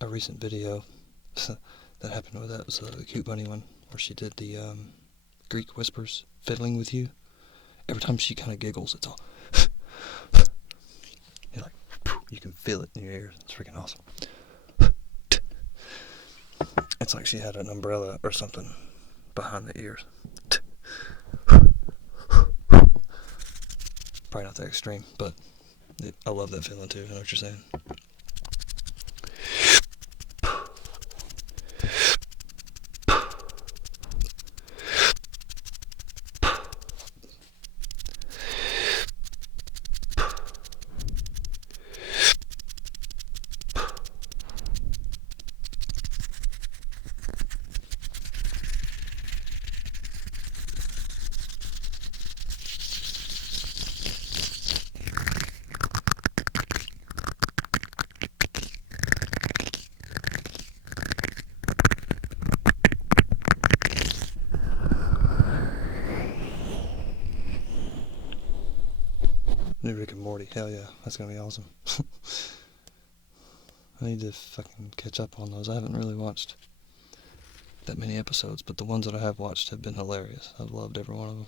A recent video that happened with that was the Cute Bunny one, where she did the Greek whispers, fiddling with you. Every time she kind of giggles, it's all you're like, you can feel it in your ears. It's freaking awesome. It's like she had an umbrella or something behind the ears. Probably not that extreme, but I love that feeling too. I know what you're saying. New Rick and Morty, hell yeah, that's gonna be awesome. I need to fucking catch up on those. I haven't really watched that many episodes, but the ones that I have watched have been hilarious. I've loved every one of them.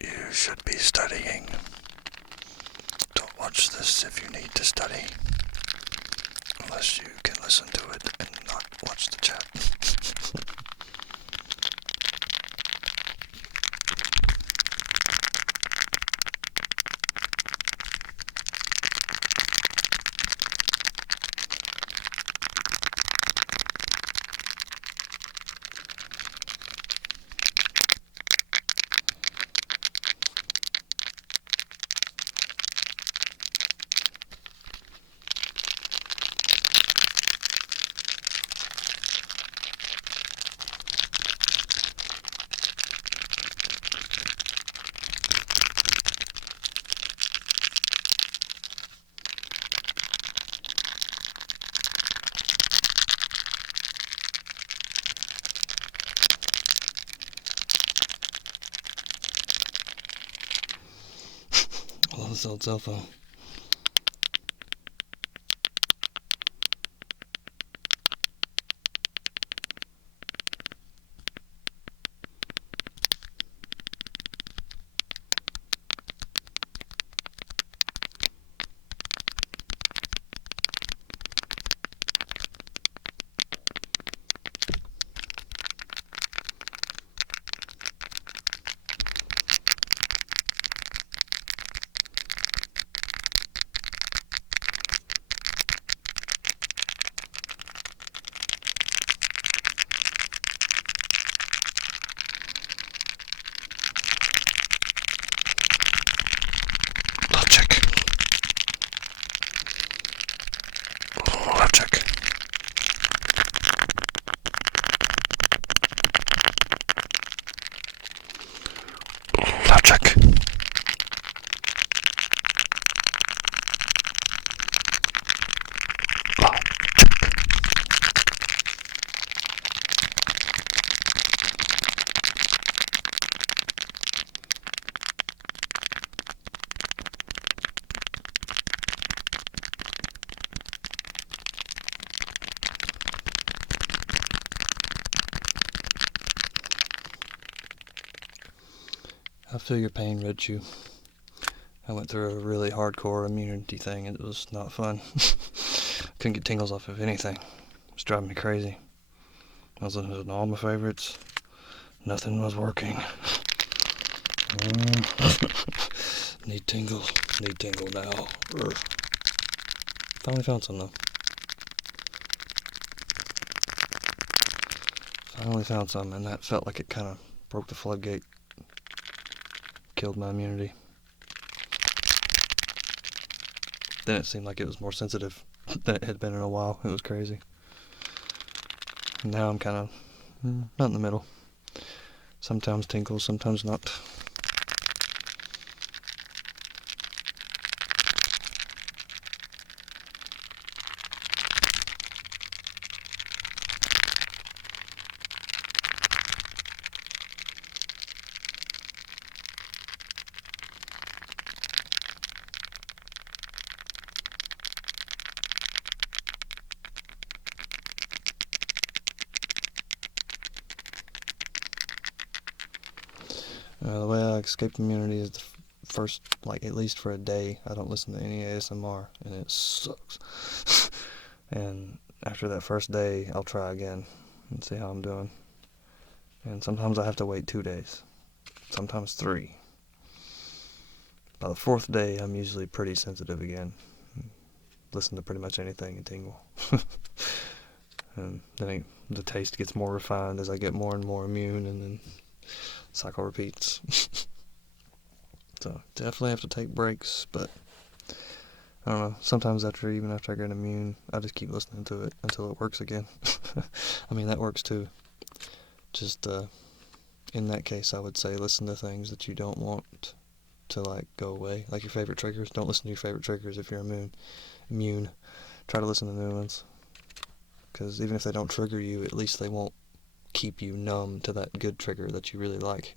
You should be studying. Don't watch this if you need to study. Unless you can listen to it and not watch the chat. I love this old cell phone. I feel your pain, Red Chew. I went through a really hardcore immunity thing, and it was not fun. Couldn't get tingles off of anything. It was driving me crazy. I was listening to all my favorites. Nothing was working. Need tingles. Need tingle now. Finally found some, though. Finally found some, and that felt like it kind of broke the floodgate. Killed my immunity. Then it seemed like it was more sensitive than it had been in a while. It was crazy. Now I'm kind of not in the middle. Sometimes tingles, sometimes not. The way I escape immunity is the first, like, at least for a day, I don't listen to any ASMR, and it sucks. And after that first day, I'll try again and see how I'm doing. And sometimes I have to wait 2 days, sometimes 3. By the 4th day, I'm usually pretty sensitive again. Listen to pretty much anything and tingle. And then the taste gets more refined as I get more and more immune, and then cycle repeats. So definitely have to take breaks, but I don't know, sometimes even after I get immune, I just keep listening to it until it works again. I mean, that works too. Just in that case, I would say listen to things that you don't want to, like, go away, like your favorite triggers. Don't listen to your favorite triggers if you're immune. Try to listen to new ones, because even if they don't trigger you, at least they won't keep you numb to that good trigger that you really like.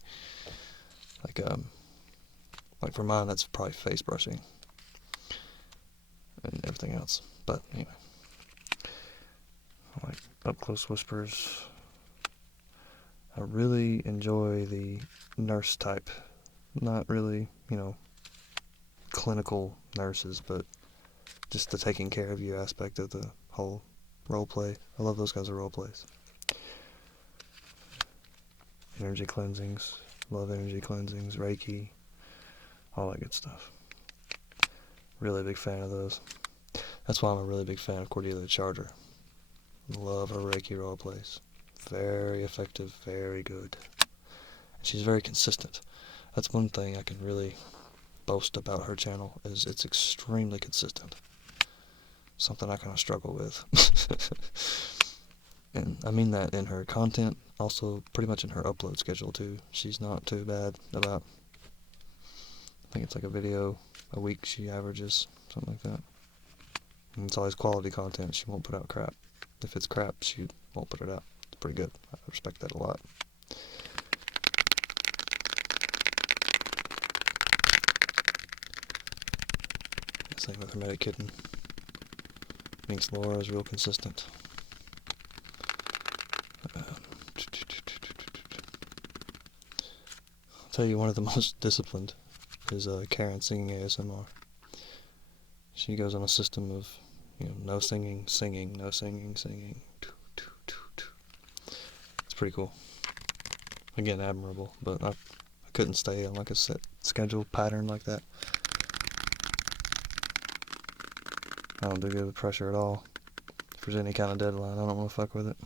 Like for mine, that's probably face brushing and everything else. But anyway, I like up close whispers. I really enjoy the nurse type. Not really, clinical nurses, but just the taking care of you aspect of the whole role play. I love those kinds of role plays. Energy cleansings. Love energy cleansings. Reiki. All that good stuff. Really big fan of those. That's why I'm a really big fan of Cordelia Charter. Love her Reiki role plays. Very effective, very good. She's very consistent. That's one thing I can really boast about her channel, is it's extremely consistent. Something I kind of struggle with. And I mean that in her content, also pretty much in her upload schedule too. She's not too bad about, I think it's like a video a week she averages, something like that. And it's always quality content. She won't put out crap. If it's crap, she won't put it out. It's pretty good. I respect that a lot. Same with Hermetic Kitten. Minx Laura is real consistent. I'll tell you, one of the most disciplined is Karen singing ASMR. She goes on a system of, no singing, no singing, singing. It's pretty cool. Again, admirable, but I couldn't stay on like a set schedule pattern like that. I don't do good with pressure at all. If there's any kind of deadline, I don't want to fuck with it.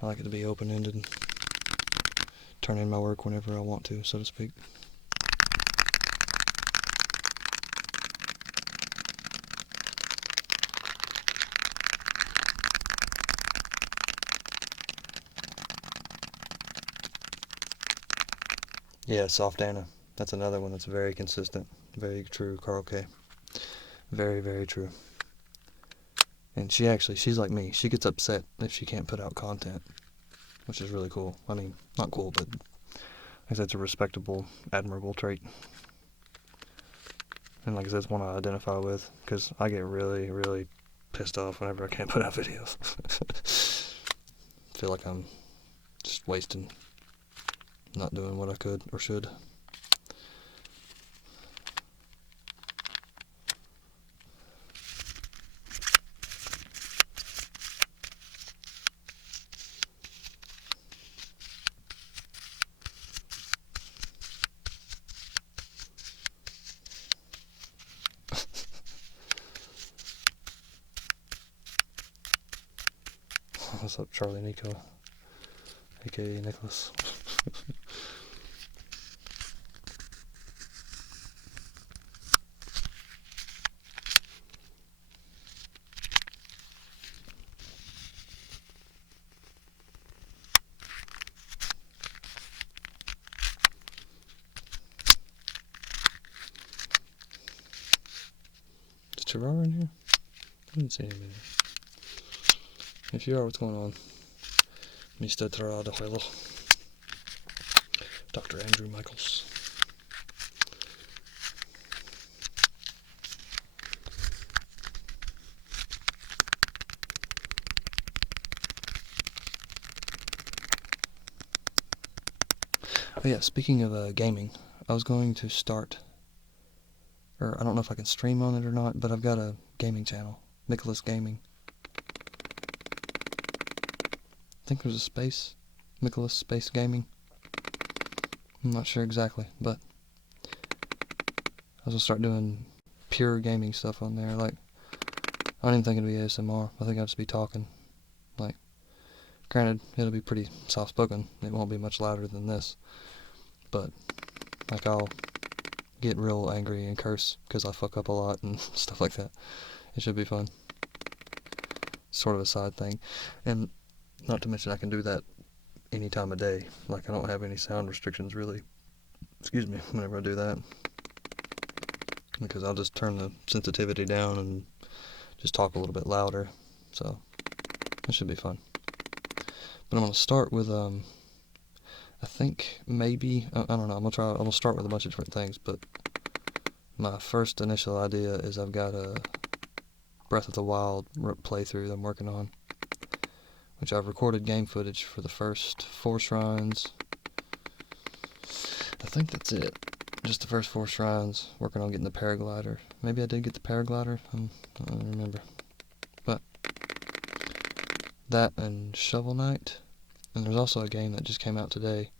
I like it to be open-ended and turn in my work whenever I want to, so to speak. Yeah, Soft Anna. That's another one that's very consistent. Very true, Carl K. Very, very true. And she's like me. She gets upset if she can't put out content, which is really cool. I mean, not cool, but I think that's a respectable, admirable trait. And like I said, it's one I identify with, because I get really, really pissed off whenever I can't put out videos. Feel like I'm just wasting not doing what I could or should. What's up, Charlie Nico, aka Nicholas? Is Terrar in here? I didn't see him in here. If you are, what's going on? Mr. Terrar de Juelo. Dr. Andrew Michaels. Oh yeah, speaking of gaming, I was going to start, or I don't know if I can stream on it or not, but I've got a gaming channel, Nicholas Gaming. I think there's a space, Nicholas Space Gaming. I'm not sure exactly, but I was gonna start doing pure gaming stuff on there. Like, I don't even think it'll be ASMR. I think I'll just be talking. Like, granted, it'll be pretty soft-spoken. It won't be much louder than this. But, like, I'll get real angry and curse because I fuck up a lot and stuff like that. It should be fun. Sort of a side thing. And not to mention I can do that any time of day. Like, I don't have any sound restrictions really. Excuse me, whenever I do that. Because I'll just turn the sensitivity down and just talk a little bit louder. So, it should be fun. But I'm going to start with, I think maybe, I don't know, I'm going to start with a bunch of different things, but my first initial idea is I've got a Breath of the Wild playthrough that I'm working on, which I've recorded game footage for the first 4 shrines. I think that's it. Just the first 4 shrines, working on getting the paraglider. Maybe I did get the paraglider, I don't remember. But that and Shovel Knight. And there's also a game that just came out today.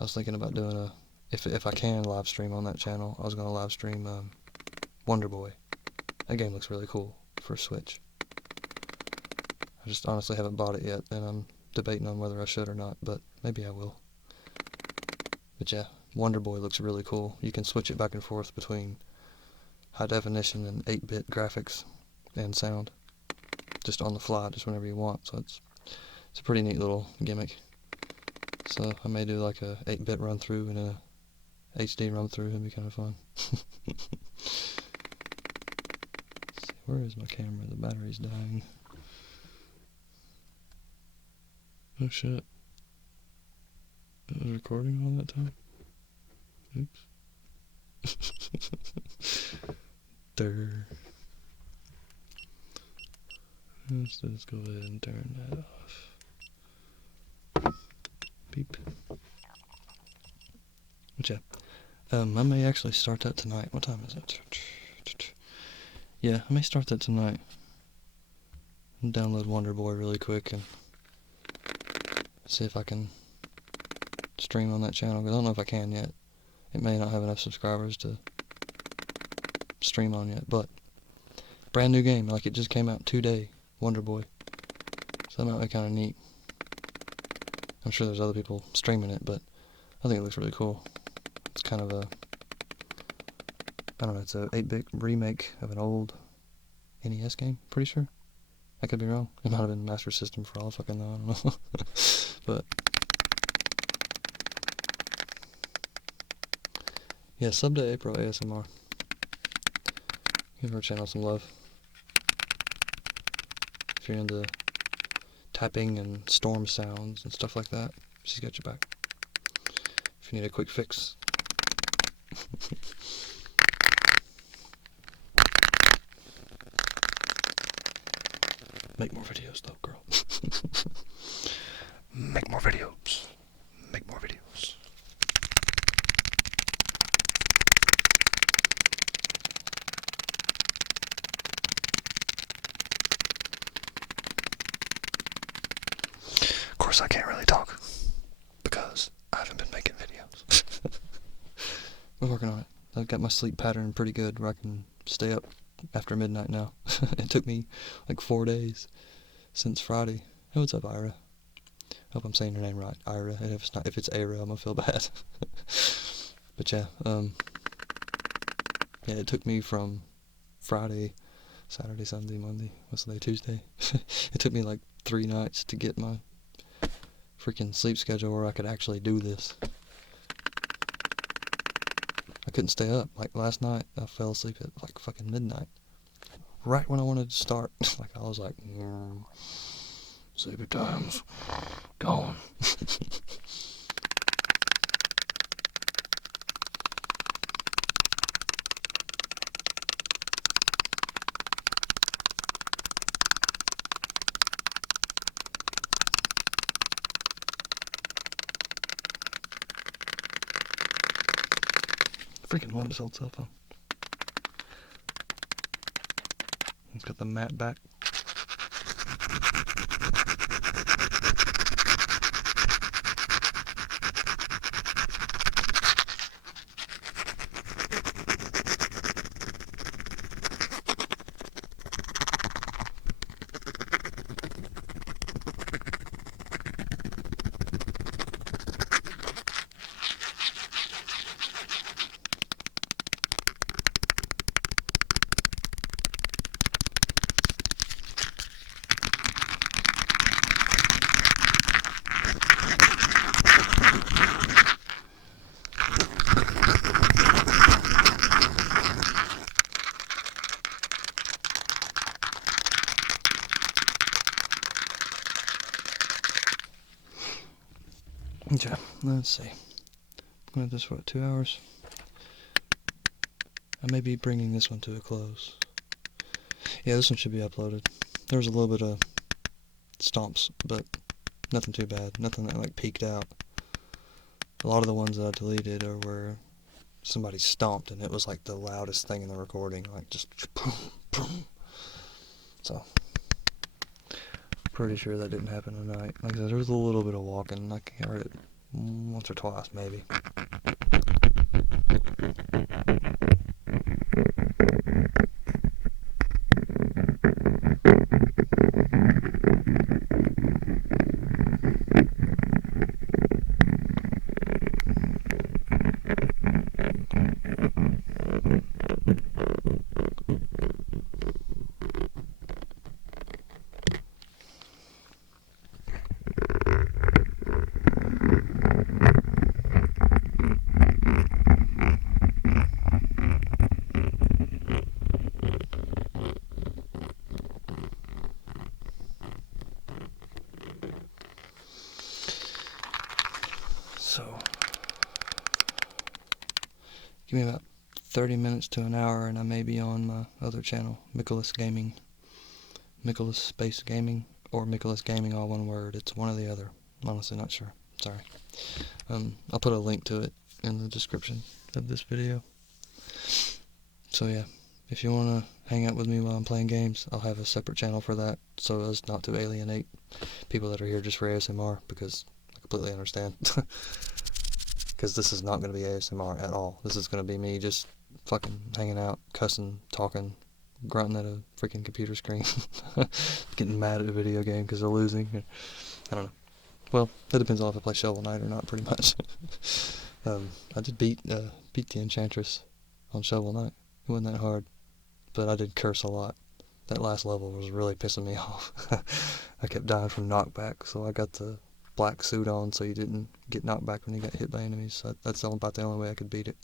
I was thinking about doing if I can live stream on that channel, I was going to live stream Wonder Boy. That game looks really cool for Switch. I just honestly haven't bought it yet, and I'm debating on whether I should or not, but maybe I will. But yeah, Wonder Boy looks really cool. You can switch it back and forth between high definition and 8-bit graphics and sound, just on the fly, just whenever you want. So it's a pretty neat little gimmick. So I may do like a 8-bit run through and a HD run through. It'd be kind of fun. Let's see, where is my camera? The battery's dying. Oh shit. It was recording all that time? Oops. Durr. Let's just go ahead and turn that off. Beep. But yeah. I may actually start that tonight. What time is it? Yeah, I may start that tonight. Download Wonder Boy really quick and see if I can stream on that channel. 'Cause I don't know if I can yet. It may not have enough subscribers to stream on yet, but brand new game. Like, it just came out today, Wonder Boy. So that might be kind of neat. I'm sure there's other people streaming it, but I think it looks really cool. It's kind of I don't know, it's a 8-bit remake of an old NES game, pretty sure. I could be wrong. It might have been Master System for all I fucking know, I don't know. But yeah, sub to April ASMR. Give her channel some love. If you're into tapping and storm sounds and stuff like that, she's got your back. If you need a quick fix. Make more videos though, girl. Make more videos. Make more videos. course, I can't really talk because I haven't been making videos. We're working on it. I've got my sleep pattern pretty good where I can stay up after midnight now. It took me like 4 days since Friday. Hey, what's up, Ira? Hope I'm saying your name right, Ira. And if it's Ira, I'm gonna feel bad. But yeah, it took me from Friday, Saturday, Sunday, Monday, what's the day, Tuesday? It took me like 3 nights to get my freaking sleep schedule where I could actually do this. I couldn't stay up. Like last night, I fell asleep at like fucking midnight. Right when I wanted to start. Like I was like, sleepy time's gone. Freaking love this old cell phone. It's got the matte back. Okay, let's see. I'm going to do this for 2 hours. I may be bringing this one to a close. Yeah, this one should be uploaded. There was a little bit of stomps, but nothing too bad. Nothing that like peaked out. A lot of the ones that I deleted are where somebody stomped and it was like the loudest thing in the recording, like just boom, boom. So, pretty sure that didn't happen tonight. Like I said, there was a little bit of walking. I heard it once or twice, maybe. So, give me about 30 minutes to an hour and I may be on my other channel, Nicholas Gaming. Nicholas Space Gaming, or Nicholas Gaming, all one word. It's one or the other. Honestly, not sure. Sorry. I'll put a link to it in the description of this video. So yeah, if you want to hang out with me while I'm playing games, I'll have a separate channel for that, so as not to alienate people that are here just for ASMR, because I completely understand. Because this is not going to be ASMR at all. This is going to be me just fucking hanging out, cussing, talking, grunting at a freaking computer screen, getting mad at a video game because they're losing. I don't know. Well, that depends on if I play Shovel Knight or not, pretty much. I did beat the Enchantress on Shovel Knight. It wasn't that hard, but I did curse a lot. That last level was really pissing me off. I kept dying from knockback, so I got the black suit on so you didn't get knocked back when you got hit by enemies. So that's about the only way I could beat it.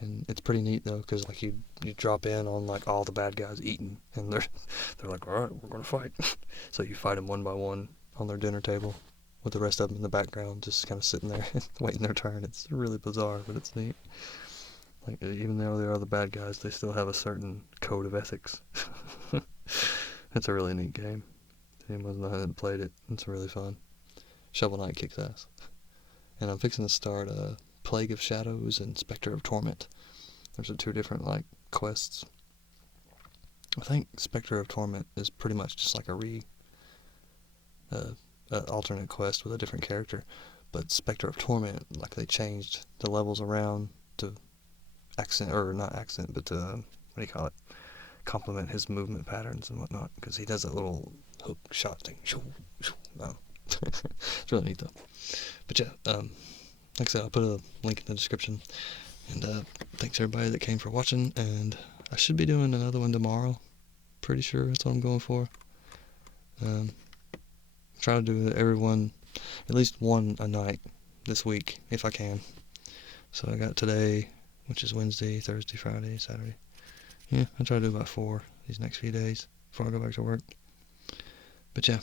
And it's pretty neat though, because like you drop in on like all the bad guys eating, and they're like, all right, we're gonna fight. So you fight them one by one on their dinner table, with the rest of them in the background, just kind of sitting there waiting their turn. It's really bizarre, but it's neat. Like even though they are the bad guys, they still have a certain code of ethics. It's a really neat game. If anyone hasn't played it, it's really fun. Shovel Knight kicks ass. And I'm fixing to start Plague of Shadows and Spectre of Torment. Those are 2 different like quests. I think Spectre of Torment is pretty much just like a alternate quest with a different character. But Spectre of Torment, like they changed the levels around to not accent, but to, what do you call it? Complement his movement patterns and whatnot, because he does that little hook shot thing. It's really neat though. But yeah, like I said, I'll put a link in the description. And thanks everybody that came for watching. And I should be doing another one tomorrow. Pretty sure that's what I'm going for. Try to do at least one a night this week if I can. So I got today, which is Wednesday, Thursday, Friday, Saturday. Yeah, I'll try to do about 4 these next few days before I go back to work. But yeah,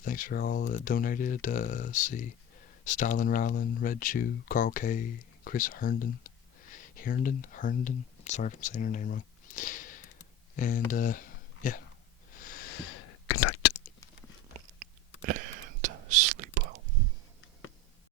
thanks for all that donated. See, Stylin' Rylan, Red Chew, Carl K, Chris Herndon. Sorry if I'm saying her name wrong. And yeah,